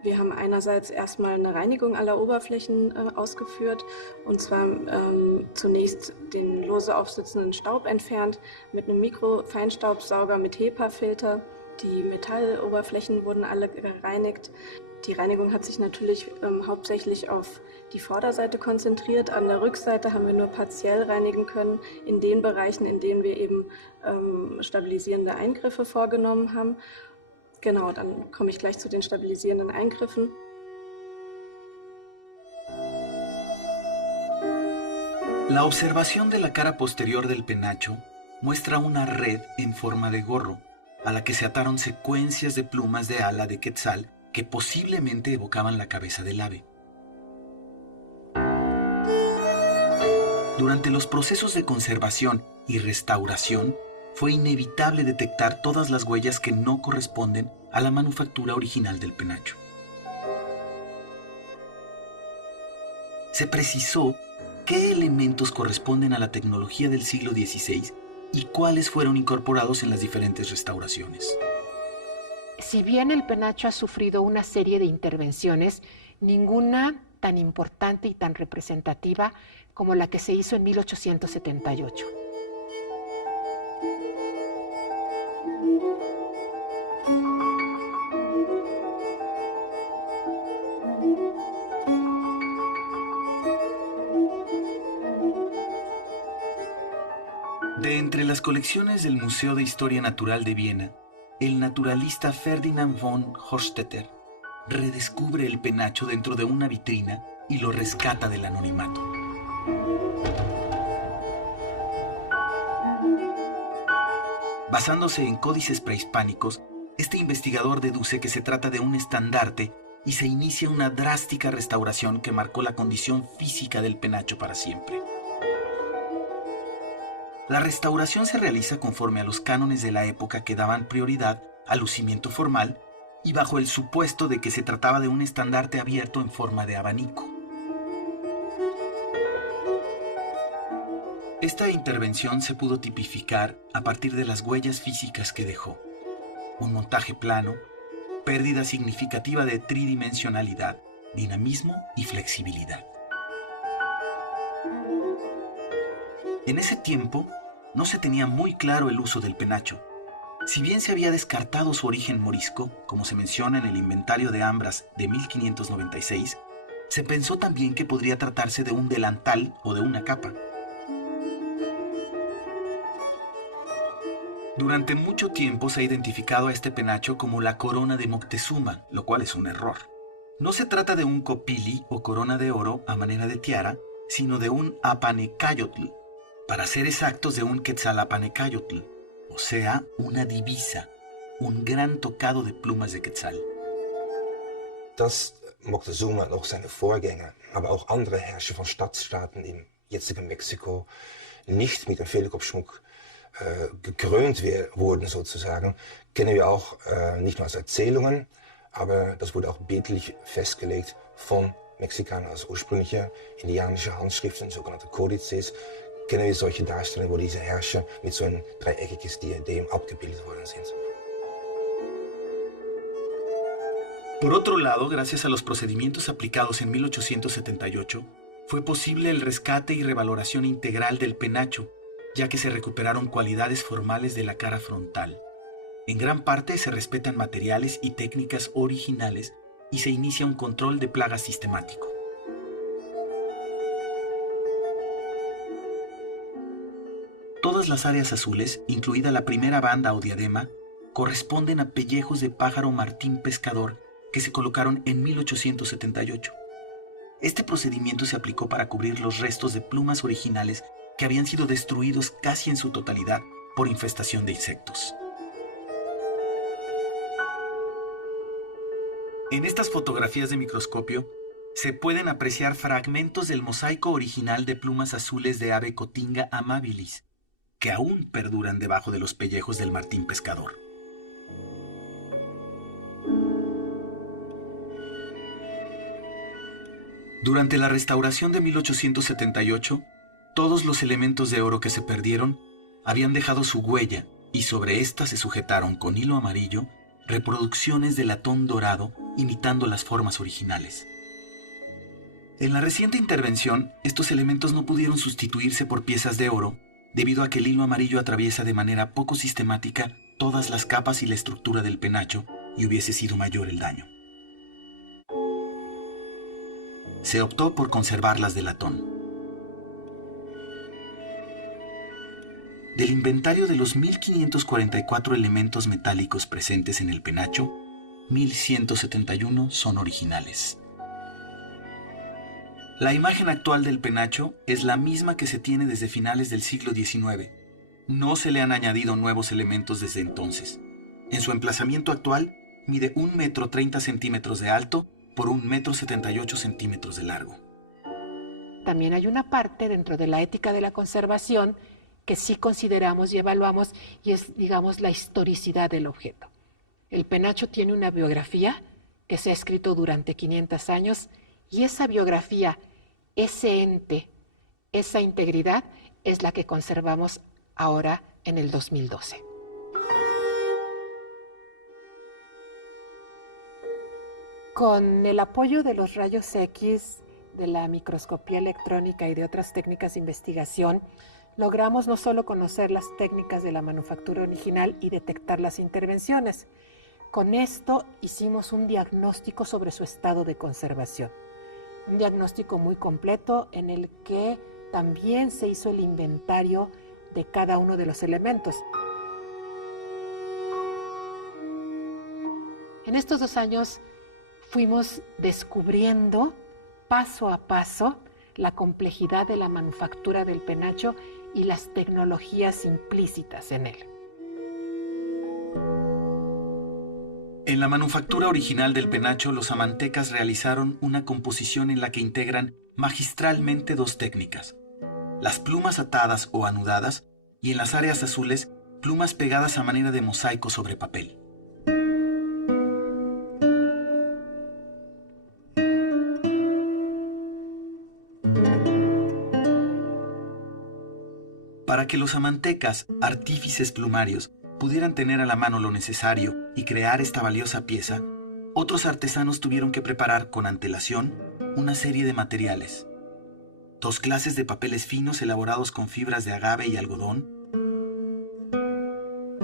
wir haben einerseits erstmal eine Reinigung aller Oberflächen ausgeführt, und zwar zunächst den lose aufsitzenden Staub entfernt mit einem Mikrofeinstaubsauger mit HEPA-Filter. Die Metalloberflächen wurden alle gereinigt. Die Reinigung hat sich natürlich hauptsächlich auf die Vorderseite konzentriert. An der Rückseite haben wir nur partiell reinigen können, in den Bereichen, in denen wir eben stabilisierende Eingriffe vorgenommen haben. Genau, dann komme ich gleich zu den stabilisierenden Eingriffen. La observación de la cara posterior del penacho muestra una red en forma de gorro, a la que se ataron secuencias de plumas de ala de quetzal que posiblemente evocaban la cabeza del ave. Durante los procesos de conservación y restauración, fue inevitable detectar todas las huellas que no corresponden a la manufactura original del penacho. Se precisó qué elementos corresponden a la tecnología del siglo XVI y cuáles fueron incorporados en las diferentes restauraciones. Si bien el penacho ha sufrido una serie de intervenciones, ninguna tan importante y tan representativa como la que se hizo en 1878. De entre las colecciones del Museo de Historia Natural de Viena, el naturalista Ferdinand von Horstetter redescubre el penacho dentro de una vitrina y lo rescata del anonimato. Basándose en códices prehispánicos, este investigador deduce que se trata de un estandarte y se inicia una drástica restauración que marcó la condición física del penacho para siempre. La restauración se realiza conforme a los cánones de la época que daban prioridad al lucimiento formal y bajo el supuesto de que se trataba de un estandarte abierto en forma de abanico. Esta intervención se pudo tipificar a partir de las huellas físicas que dejó: un montaje plano, pérdida significativa de tridimensionalidad, dinamismo y flexibilidad. En ese tiempo, no se tenía muy claro el uso del penacho. Si bien se había descartado su origen morisco, como se menciona en el inventario de Ambras de 1596, se pensó también que podría tratarse de un delantal o de una capa. Durante mucho tiempo se ha identificado a este penacho como la corona de Moctezuma, lo cual es un error. No se trata de un copili o corona de oro a manera de tiara, sino de un apanecayotl, para ser exactos de un quetzalapanecayotl, o sea, una divisa, un gran tocado de plumas de quetzal. Dass Moctezuma und auch seine Vorgänger, aber auch andere Herrscher von Stadtstaaten im jetzigen Mexiko nicht mit dem Federkopfschmuck gekrönt wurden sozusagen, kennen wir auch nicht nur aus Erzählungen, aber das wurde auch bildlich festgelegt von Mexikanern als ursprüngliche indianische Handschriften, sogenannte Kodizes, kennen wir solche Darstellungen, wo diese Herrscher mit so einem dreieckiges Diadem abgebildet worden sind. Por otro lado, gracias a los procedimientos aplicados en 1878, fue posible el rescate y revaloración integral del penacho, ya que se recuperaron cualidades formales de la cara frontal. En gran parte se respetan materiales y técnicas originales y se inicia un control de plagas sistemático. Todas las áreas azules, incluida la primera banda o diadema, corresponden a pellejos de pájaro martín pescador que se colocaron en 1878. Este procedimiento se aplicó para cubrir los restos de plumas originales que habían sido destruidos casi en su totalidad por infestación de insectos. En estas fotografías de microscopio se pueden apreciar fragmentos del mosaico original de plumas azules de ave Cotinga amabilis, que aún perduran debajo de los pellejos del martín pescador. Durante la restauración de 1878, todos los elementos de oro que se perdieron habían dejado su huella y sobre esta se sujetaron con hilo amarillo reproducciones de latón dorado imitando las formas originales. En la reciente intervención, estos elementos no pudieron sustituirse por piezas de oro debido a que el hilo amarillo atraviesa de manera poco sistemática todas las capas y la estructura del penacho y hubiese sido mayor el daño. Se optó por conservarlas de latón. Del inventario de los 1.544 elementos metálicos presentes en el penacho, 1.171 son originales. La imagen actual del penacho es la misma que se tiene desde finales del siglo XIX, No se le han añadido nuevos elementos desde entonces. En su emplazamiento actual, mide 1,30 m de alto por 1,78 m de largo. También hay una parte dentro de la ética de la conservación que sí consideramos y evaluamos, y es, digamos, la historicidad del objeto. El penacho tiene una biografía que se ha escrito durante 500 años, y esa biografía, ese ente, esa integridad, es la que conservamos ahora en el 2012. Con el apoyo de los rayos X, de la microscopía electrónica y de otras técnicas de investigación, logramos no solo conocer las técnicas de la manufactura original y detectar las intervenciones. Con esto hicimos un diagnóstico sobre su estado de conservación. Un diagnóstico muy completo en el que también se hizo el inventario de cada uno de los elementos. En estos 2 años fuimos descubriendo paso a paso la complejidad de la manufactura del penacho y las tecnologías implícitas en él. En la manufactura original del penacho, los amantecas realizaron una composición en la que integran magistralmente 2 técnicas: las plumas atadas o anudadas, y en las áreas azules, plumas pegadas a manera de mosaico sobre papel. Para que los amantecas, artífices plumarios, pudieran tener a la mano lo necesario y crear esta valiosa pieza, otros artesanos tuvieron que preparar con antelación una serie de materiales: 2 clases de papeles finos elaborados con fibras de agave y algodón,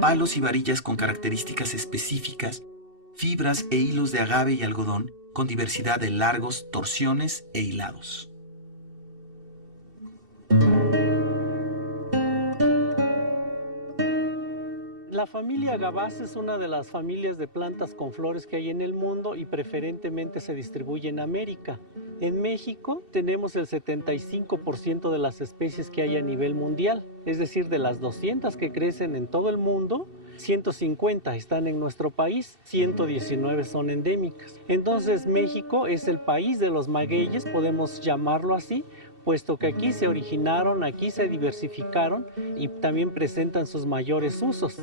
palos y varillas con características específicas, fibras e hilos de agave y algodón con diversidad de largos, torsiones e hilados. La familia Agavaceae es una de las familias de plantas con flores que hay en el mundo y preferentemente se distribuye en América. En México tenemos el 75% de las especies que hay a nivel mundial, es decir, de las 200 que crecen en todo el mundo, 150 están en nuestro país, 119 son endémicas. Entonces México es el país de los magueyes, podemos llamarlo así, puesto que aquí se originaron, aquí se diversificaron y también presentan sus mayores usos.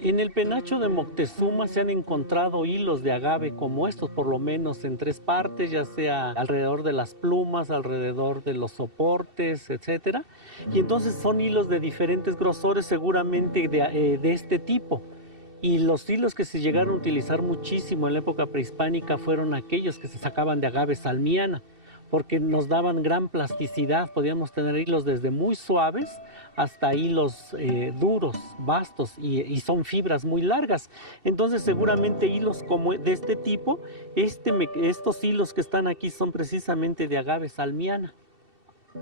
En el penacho de Moctezuma se han encontrado hilos de agave como estos, por lo menos en 3 partes, ya sea alrededor de las plumas, alrededor de los soportes, etc. Y entonces son hilos de diferentes grosores, seguramente de este tipo. Y los hilos que se llegaron a utilizar muchísimo en la época prehispánica fueron aquellos que se sacaban de agave salmiana, porque nos daban gran plasticidad. Podíamos tener hilos desde muy suaves hasta hilos duros, vastos, y son fibras muy largas. Entonces seguramente hilos como de este tipo, estos hilos que están aquí son precisamente de agave salmiana,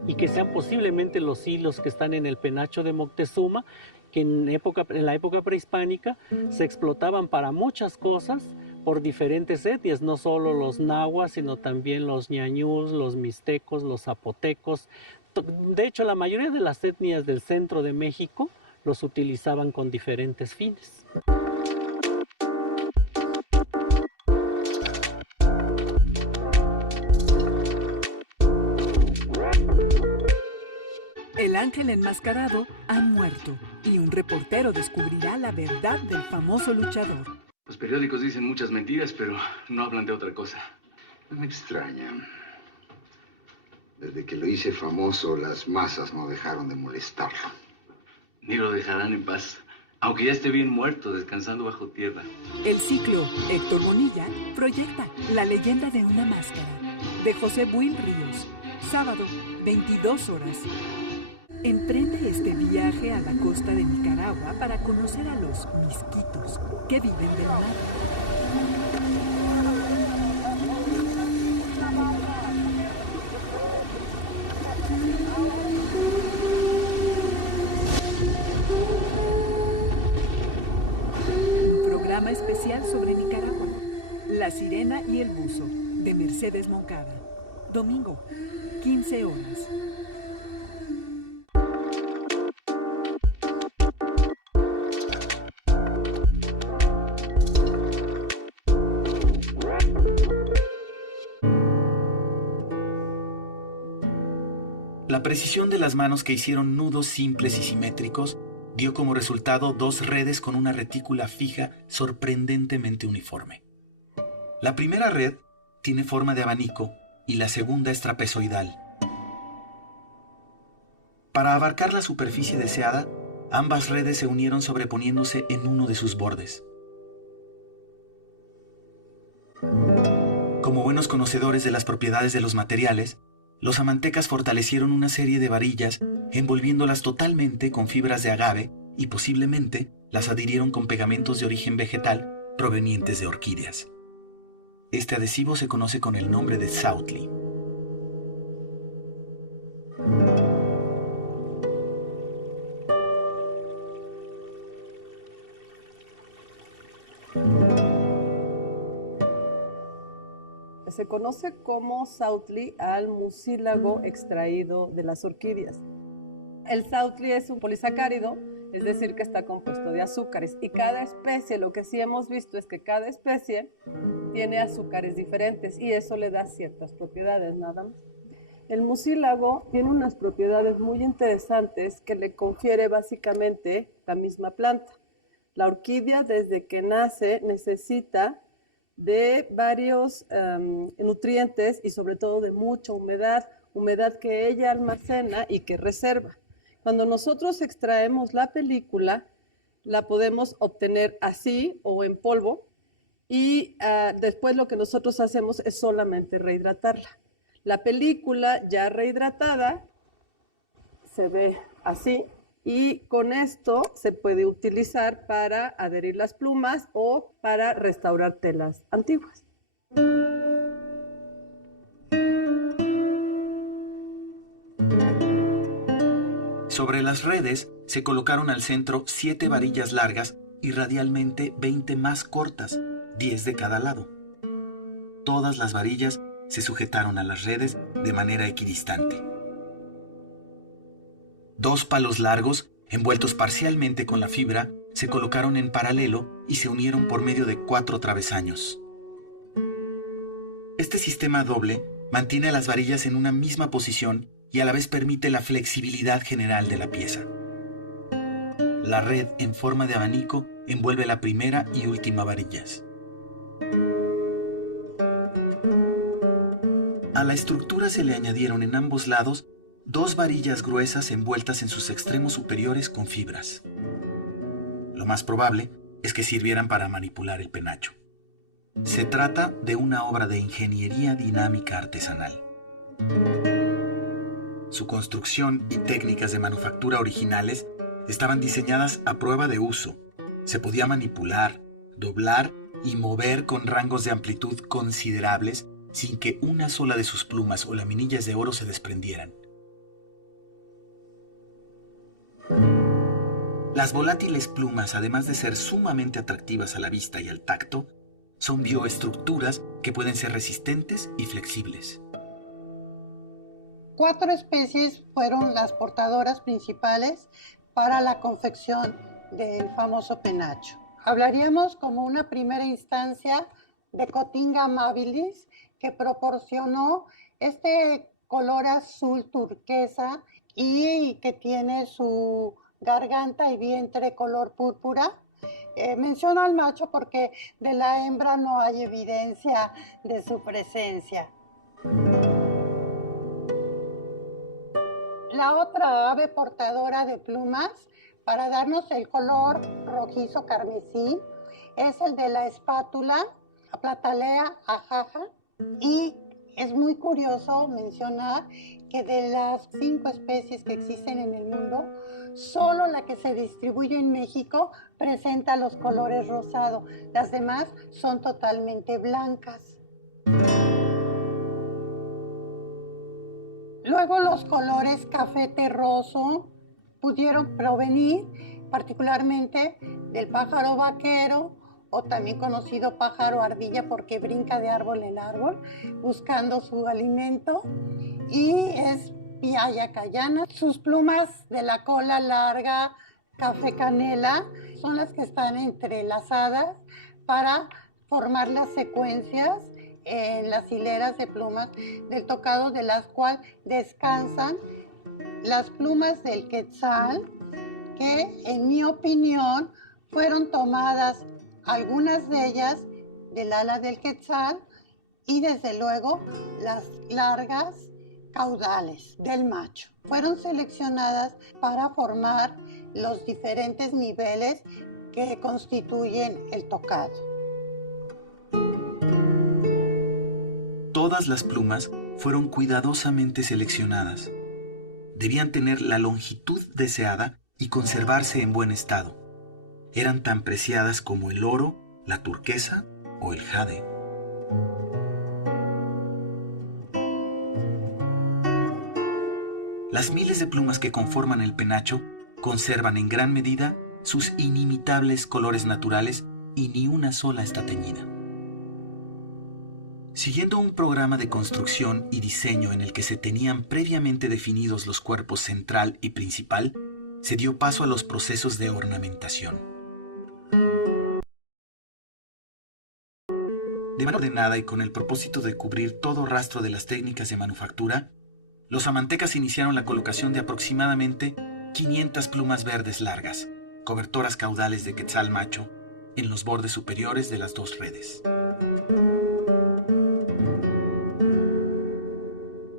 y que sean posiblemente los hilos que están en el penacho de Moctezuma, que en la época prehispánica se explotaban para muchas cosas, por diferentes etnias, no solo los nahuas, sino también los ñañús, los mixtecos, los zapotecos. De hecho, la mayoría de las etnias del centro de México los utilizaban con diferentes fines. El ángel enmascarado ha muerto y un reportero descubrirá la verdad del famoso luchador. Los periódicos dicen muchas mentiras, pero no hablan de otra cosa. No me extraña. Desde que lo hice famoso, las masas no dejaron de molestarlo. Ni lo dejarán en paz, aunque ya esté bien muerto, descansando bajo tierra. El ciclo Héctor Bonilla proyecta La leyenda de una máscara, de José Buil Ríos. Sábado, 22 horas. Emprende este viaje a la costa de Nicaragua para conocer a los misquitos que viven del mar. Un programa especial sobre Nicaragua. La sirena y el buzo, de Mercedes Moncada. Domingo, 15 horas. La precisión de las manos que hicieron nudos simples y simétricos dio como resultado 2 redes con una retícula fija sorprendentemente uniforme. La primera red tiene forma de abanico y la segunda es trapezoidal. Para abarcar la superficie deseada, ambas redes se unieron sobreponiéndose en uno de sus bordes. Como buenos conocedores de las propiedades de los materiales, los amantecas fortalecieron una serie de varillas envolviéndolas totalmente con fibras de agave y posiblemente las adhirieron con pegamentos de origen vegetal provenientes de orquídeas. Este adhesivo se conoce con el nombre de Southly. Se conoce como Southly al mucílago extraído de las orquídeas. El Southly es un polisacárido, es decir, que está compuesto de azúcares. Y cada especie, lo que sí hemos visto es que cada especie tiene azúcares diferentes y eso le da ciertas propiedades, nada más. El mucílago tiene unas propiedades muy interesantes que le confiere básicamente la misma planta. La orquídea, desde que nace, necesita de varios nutrientes y sobre todo de mucha humedad que ella almacena y que reserva. Cuando nosotros extraemos la película, la podemos obtener así o en polvo y después lo que nosotros hacemos es solamente rehidratarla. La película ya rehidratada se ve así. Y con esto se puede utilizar para adherir las plumas o para restaurar telas antiguas. Sobre las redes se colocaron al centro 7 varillas largas y radialmente 20 más cortas, 10 de cada lado. Todas las varillas se sujetaron a las redes de manera equidistante. 2 palos largos, envueltos parcialmente con la fibra, se colocaron en paralelo y se unieron por medio de 4 travesaños. Este sistema doble mantiene a las varillas en una misma posición y a la vez permite la flexibilidad general de la pieza. La red en forma de abanico envuelve la primera y última varillas. A la estructura se le añadieron en ambos lados 2 varillas gruesas envueltas en sus extremos superiores con fibras. Lo más probable es que sirvieran para manipular el penacho. Se trata de una obra de ingeniería dinámica artesanal. Su construcción y técnicas de manufactura originales estaban diseñadas a prueba de uso. Se podía manipular, doblar y mover con rangos de amplitud considerables sin que una sola de sus plumas o laminillas de oro se desprendieran. Las volátiles plumas, además de ser sumamente atractivas a la vista y al tacto, son bioestructuras que pueden ser resistentes y flexibles. 4 especies fueron las portadoras principales para la confección del famoso penacho. Hablaríamos como una primera instancia de Cotinga amabilis, que proporcionó este color azul turquesa y que tiene su garganta y vientre color púrpura. Menciono al macho porque de la hembra no hay evidencia de su presencia. La otra ave portadora de plumas, para darnos el color rojizo carmesí, es el de la espátula, Platalea ajaja, y es muy curioso mencionar que de las 5 especies que existen en el mundo, solo la que se distribuye en México presenta los colores rosados. Las demás son totalmente blancas. Luego los colores café terroso pudieron provenir particularmente del pájaro vaquero, o también conocido pájaro ardilla porque brinca de árbol en árbol buscando su alimento, y es Piaya cayana. Sus plumas de la cola larga, café canela, son las que están entrelazadas para formar las secuencias en las hileras de plumas del tocado, de las cuales descansan las plumas del quetzal, que en mi opinión fueron tomadas algunas de ellas del ala del quetzal y desde luego las largas caudales del macho. Fueron seleccionadas para formar los diferentes niveles que constituyen el tocado. Todas las plumas fueron cuidadosamente seleccionadas. Debían tener la longitud deseada y conservarse en buen estado. Eran tan preciadas como el oro, la turquesa o el jade. Las miles de plumas que conforman el penacho conservan en gran medida sus inimitables colores naturales y ni una sola está teñida. Siguiendo un programa de construcción y diseño en el que se tenían previamente definidos los cuerpos central y principal, se dio paso a los procesos de ornamentación. De manera ordenada y con el propósito de cubrir todo rastro de las técnicas de manufactura, los amantecas iniciaron la colocación de aproximadamente 500 plumas verdes largas, cobertoras caudales de quetzal macho, en los bordes superiores de las dos redes.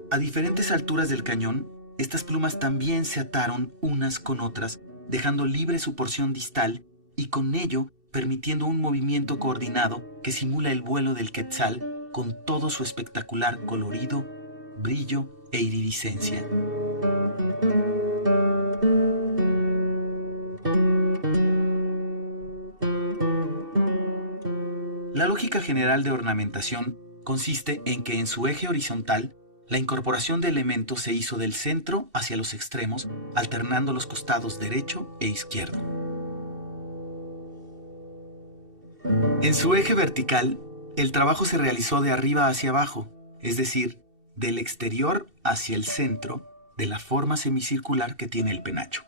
A diferentes alturas del cañón, estas plumas también se ataron unas con otras, dejando libre su porción distal y con ello permitiendo un movimiento coordinado que simula el vuelo del quetzal con todo su espectacular colorido, brillo e iridiscencia. La lógica general de ornamentación consiste en que en su eje horizontal la incorporación de elementos se hizo del centro hacia los extremos, alternando los costados derecho e izquierdo. En su eje vertical, el trabajo se realizó de arriba hacia abajo, es decir, del exterior hacia el centro de la forma semicircular que tiene el penacho.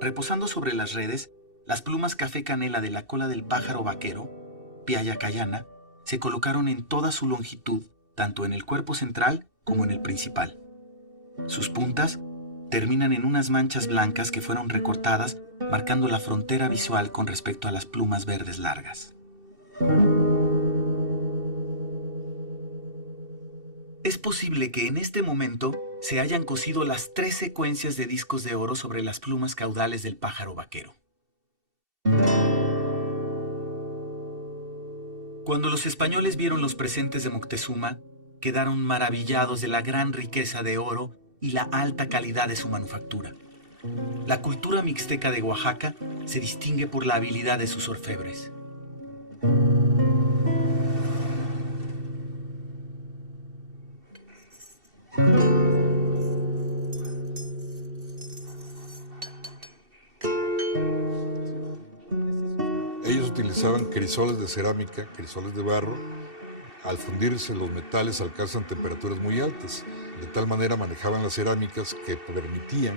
Reposando sobre las redes, las plumas café canela de la cola del pájaro vaquero, Piaya cayana, se colocaron en toda su longitud, tanto en el cuerpo central como en el principal. Sus puntas terminan en unas manchas blancas que fueron recortadas, marcando la frontera visual con respecto a las plumas verdes largas. Es posible que en este momento se hayan cosido las 3 secuencias de discos de oro sobre las plumas caudales del pájaro vaquero. Cuando los españoles vieron los presentes de Moctezuma, quedaron maravillados de la gran riqueza de oro y la alta calidad de su manufactura. La cultura mixteca de Oaxaca se distingue por la habilidad de sus orfebres. Ellos utilizaban crisoles de cerámica, crisoles de barro. Al fundirse, los metales alcanzan temperaturas muy altas. De tal manera manejaban las cerámicas que permitían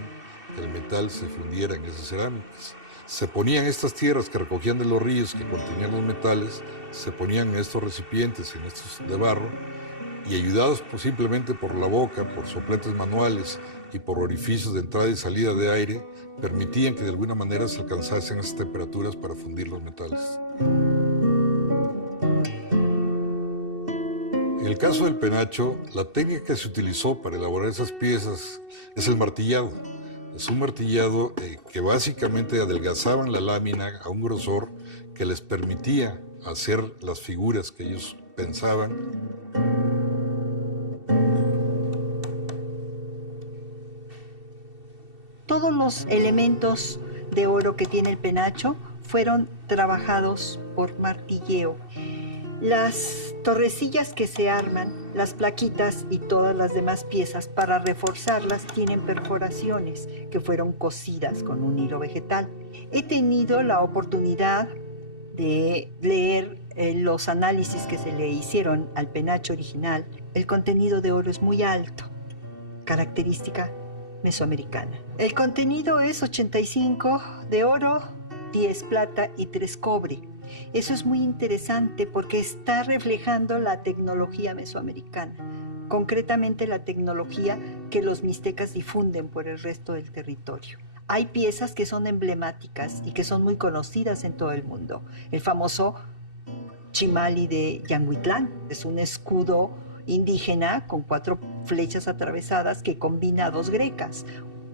que el metal se fundiera en esas cerámicas. Se ponían estas tierras que recogían de los ríos que contenían los metales, se ponían en estos recipientes, en estos de barro, y ayudados simplemente por la boca, por sopletes manuales y por orificios de entrada y salida de aire, permitían que de alguna manera se alcanzasen esas temperaturas para fundir los metales. En el caso del penacho, la técnica que se utilizó para elaborar esas piezas es el martillado. Es un martillado que básicamente adelgazaban la lámina a un grosor que les permitía hacer las figuras que ellos pensaban. Todos los elementos de oro que tiene el penacho fueron trabajados por martilleo. Las torrecillas que se arman, las plaquitas y todas las demás piezas para reforzarlas tienen perforaciones que fueron cosidas con un hilo vegetal. He tenido la oportunidad de leer los análisis que se le hicieron al penacho original. El contenido de oro es muy alto, característica mesoamericana. El contenido es 85 de oro, 10 plata y 3 cobre. Eso es muy interesante porque está reflejando la tecnología mesoamericana, concretamente la tecnología que los mixtecas difunden por el resto del territorio. Hay piezas que son emblemáticas y que son muy conocidas en todo el mundo. El famoso chimali de Yanguitlán es un escudo indígena con 4 flechas atravesadas que combina 2 grecas,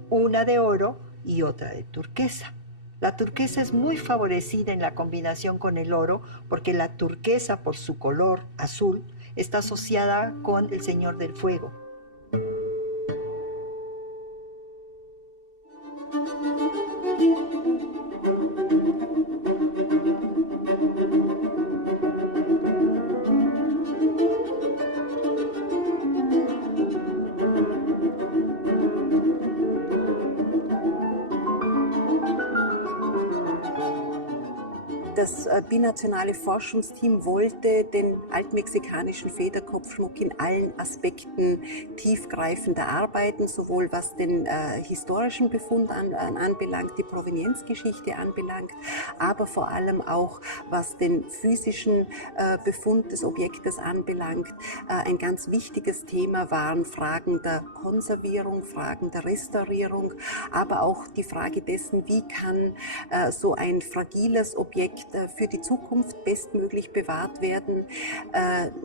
una de oro y otra de turquesa. La turquesa es muy favorecida en la combinación con el oro porque la turquesa, por su color azul, está asociada con el Señor del Fuego. Das binationale Forschungsteam wollte den altmexikanischen Federkopfschmuck in allen Aspekten tiefgreifender arbeiten, sowohl was den historischen Befund anbelangt, die Provenienzgeschichte anbelangt, aber vor allem auch was den physischen Befund des Objektes anbelangt. Ein ganz wichtiges Thema waren Fragen der Konservierung, Fragen der Restaurierung, aber auch die Frage dessen, wie kann so ein fragiles Objekt für die Zukunft bestmöglich bewahrt werden,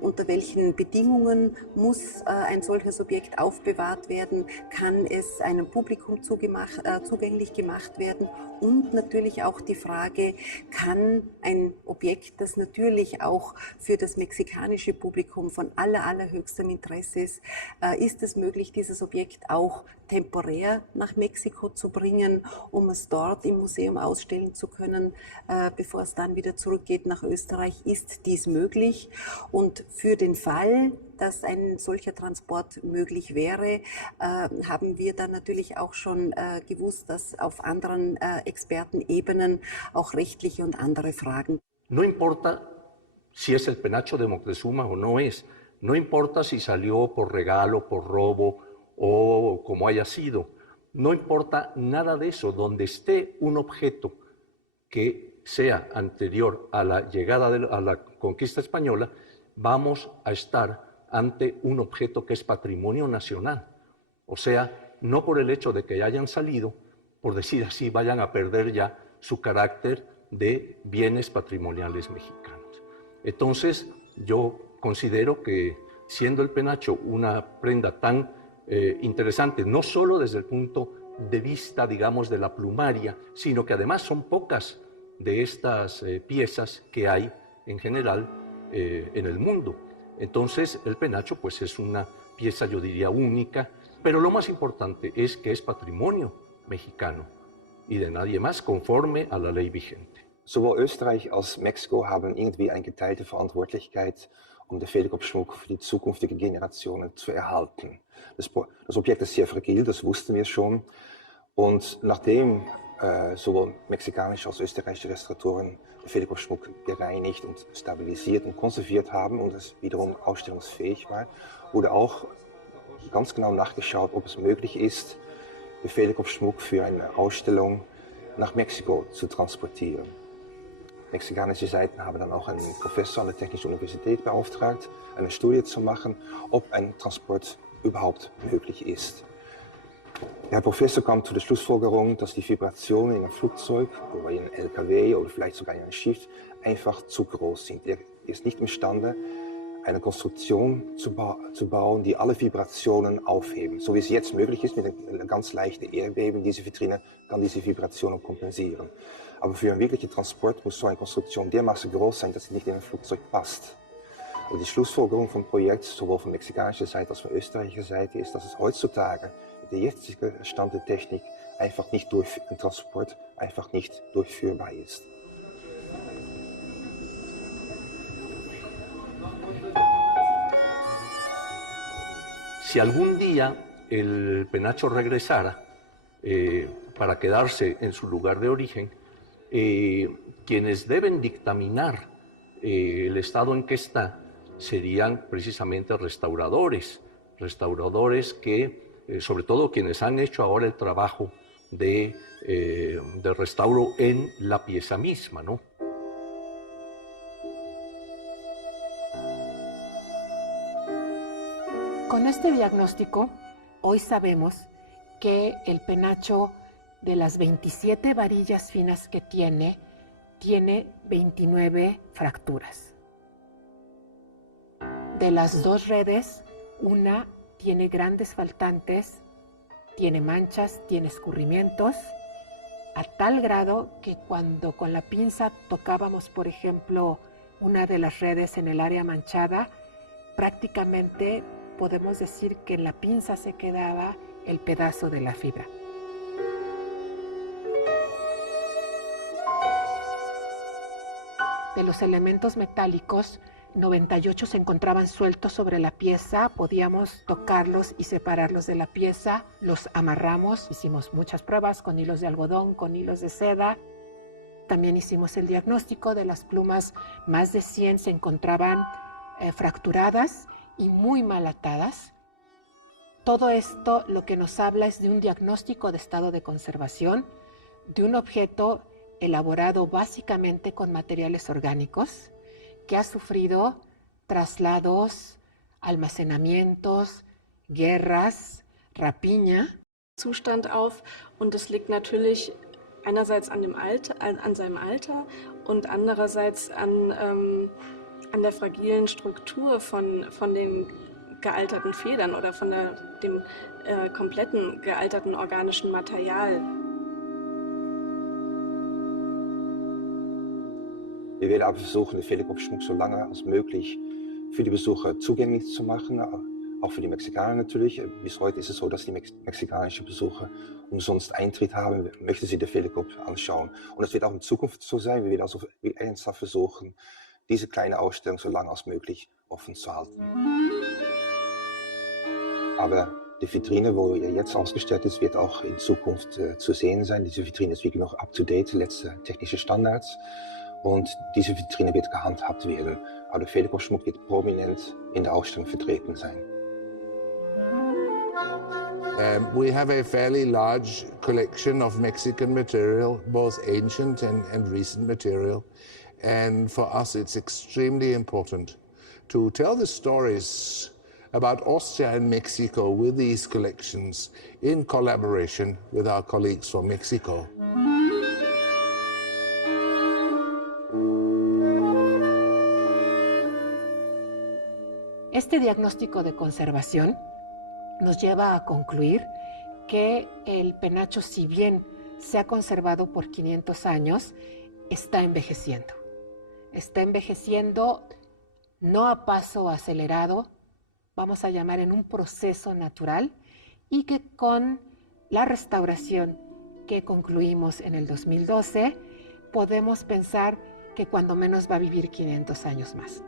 unter welchen Bedingungen muss ein solches Objekt aufbewahrt werden, kann es einem Publikum zugänglich gemacht werden und natürlich auch die Frage, kann ein Objekt, das natürlich auch für das mexikanische Publikum von allerhöchstem Interesse ist es möglich, dieses Objekt auch temporär nach Mexiko zu bringen, um es dort im Museum ausstellen zu können, bevor es dann wieder zurückgeht nach Österreich, ist dies möglich. Und für den Fall, dass ein solcher Transport möglich wäre, haben wir dann natürlich auch schon gewusst, dass auf anderen Expertenebenen auch rechtliche und andere Fragen. No importa si es el penacho de Moctezuma o no es, no importa si salió por regalo, por robo o como haya sido, no importa nada de eso, donde esté un objeto que sea anterior a la llegada a la conquista española, vamos a estar ante un objeto que es patrimonio nacional. O sea, no por el hecho de que hayan salido, por decir así, vayan a perder ya su carácter de bienes patrimoniales mexicanos. Entonces, yo considero que siendo el penacho una prenda tan interesante, no solo desde el punto de vista, digamos, de la plumaria, sino que además son pocas de estas piezas que hay en general en el mundo. Entonces, el penacho pues es una pieza, yo diría, única, pero lo más importante es que es patrimonio mexicano y de nadie más, conforme a la ley vigente. Sowohl Österreich als Mexiko haben irgendwie eine geteilte Verantwortlichkeit, um den Federkopfschmuck für die zukünftigen Generationen zu erhalten. Das Objekt ist sehr fragil, das wussten wir schon. Und nachdem sowohl mexikanische als auch österreichische Restauratoren den Federkopfschmuck gereinigt und stabilisiert und konserviert haben und es wiederum ausstellungsfähig war, wurde auch ganz genau nachgeschaut, ob es möglich ist, den Federkopfschmuck für eine Ausstellung nach Mexiko zu transportieren. Mexikanische Seiten haben dann auch einen Professor an der Technischen Universität beauftragt, eine Studie zu machen, ob ein Transport überhaupt möglich ist. Der Professor kam zu der Schlussfolgerung, dass die Vibrationen in einem Flugzeug oder in einem LKW oder vielleicht sogar in einem Schiff einfach zu groß sind. Er ist nicht imstande, eine Konstruktion zu bauen, die alle Vibrationen aufheben. So wie es jetzt möglich ist, mit einem ganz leichten Erdbeben, diese Vitrine kann diese Vibrationen kompensieren. Aber für einen wirklichen Transport muss so eine Konstruktion dermaßen groß sein, dass sie nicht in ein Flugzeug passt. Und die Schlussfolgerung vom Projekt, sowohl von mexikanischer Seite als auch von österreichischer Seite, ist, dass es heutzutage mit der jetzigen Stand der Technik einfach nicht ein Transport einfach nicht durchführbar ist. Si algún día el penacho regresara para quedarse en su lugar de origen, quienes deben dictaminar el estado en que está serían precisamente restauradores que, sobre todo quienes han hecho ahora el trabajo de restauro en la pieza misma, ¿no? Con este diagnóstico, hoy sabemos que el penacho, de las 27 varillas finas que tiene 29 fracturas. De las 2 redes, una tiene grandes faltantes, tiene manchas, tiene escurrimientos, a tal grado que cuando con la pinza tocábamos, por ejemplo, una de las redes en el área manchada, prácticamente podemos decir que en la pinza se quedaba el pedazo de la fibra. De los elementos metálicos, 98 se encontraban sueltos sobre la pieza, podíamos tocarlos y separarlos de la pieza, los amarramos, hicimos muchas pruebas con hilos de algodón, con hilos de seda. También hicimos el diagnóstico de las plumas, más de 100 se encontraban fracturadas y muy mal atadas. Todo esto lo que nos habla es de un diagnóstico de estado de conservación, de un objeto elaborado básicamente con materiales orgánicos, que ha sufrido traslados, almacenamientos, guerras, rapiña. Zustand auf und das liegt natürlich einerseits an seinem Alter und andererseits an der fragilen Struktur von den gealterten Federn oder von dem kompletten gealterten organischen Material. Wir werden aber versuchen, den Federkopfschmuck so lange als möglich für die Besucher zugänglich zu machen, auch für die Mexikaner natürlich. Bis heute ist es so, dass die mexikanischen Besucher umsonst Eintritt haben, möchten sie den Federkopf anschauen. Und es wird auch in Zukunft so sein, wir werden also ernsthaft versuchen, diese kleine Ausstellung so lange als möglich offen zu halten. Aber die Vitrine, wo jetzt ausgestellt ist, wird auch in Zukunft zu sehen sein. Diese Vitrine ist wirklich noch up-to-date, letzte technische Standards. Und diese Vitrine wird gehandhabt werden. Aber der Federkopfschmuck wird prominent in der Ausstellung vertreten sein. We have a fairly large collection of Mexican material, both ancient and recent material. And for us, it's extremely important to tell the stories about Austria and Mexico with these collections in collaboration with our colleagues from Mexico. Este diagnóstico de conservación nos lleva a concluir que el penacho, si bien se ha conservado por 500 años, está envejeciendo. Está envejeciendo no a paso acelerado, vamos a llamar en un proceso natural, y que con la restauración que concluimos en el 2012, podemos pensar que cuando menos va a vivir 500 años más.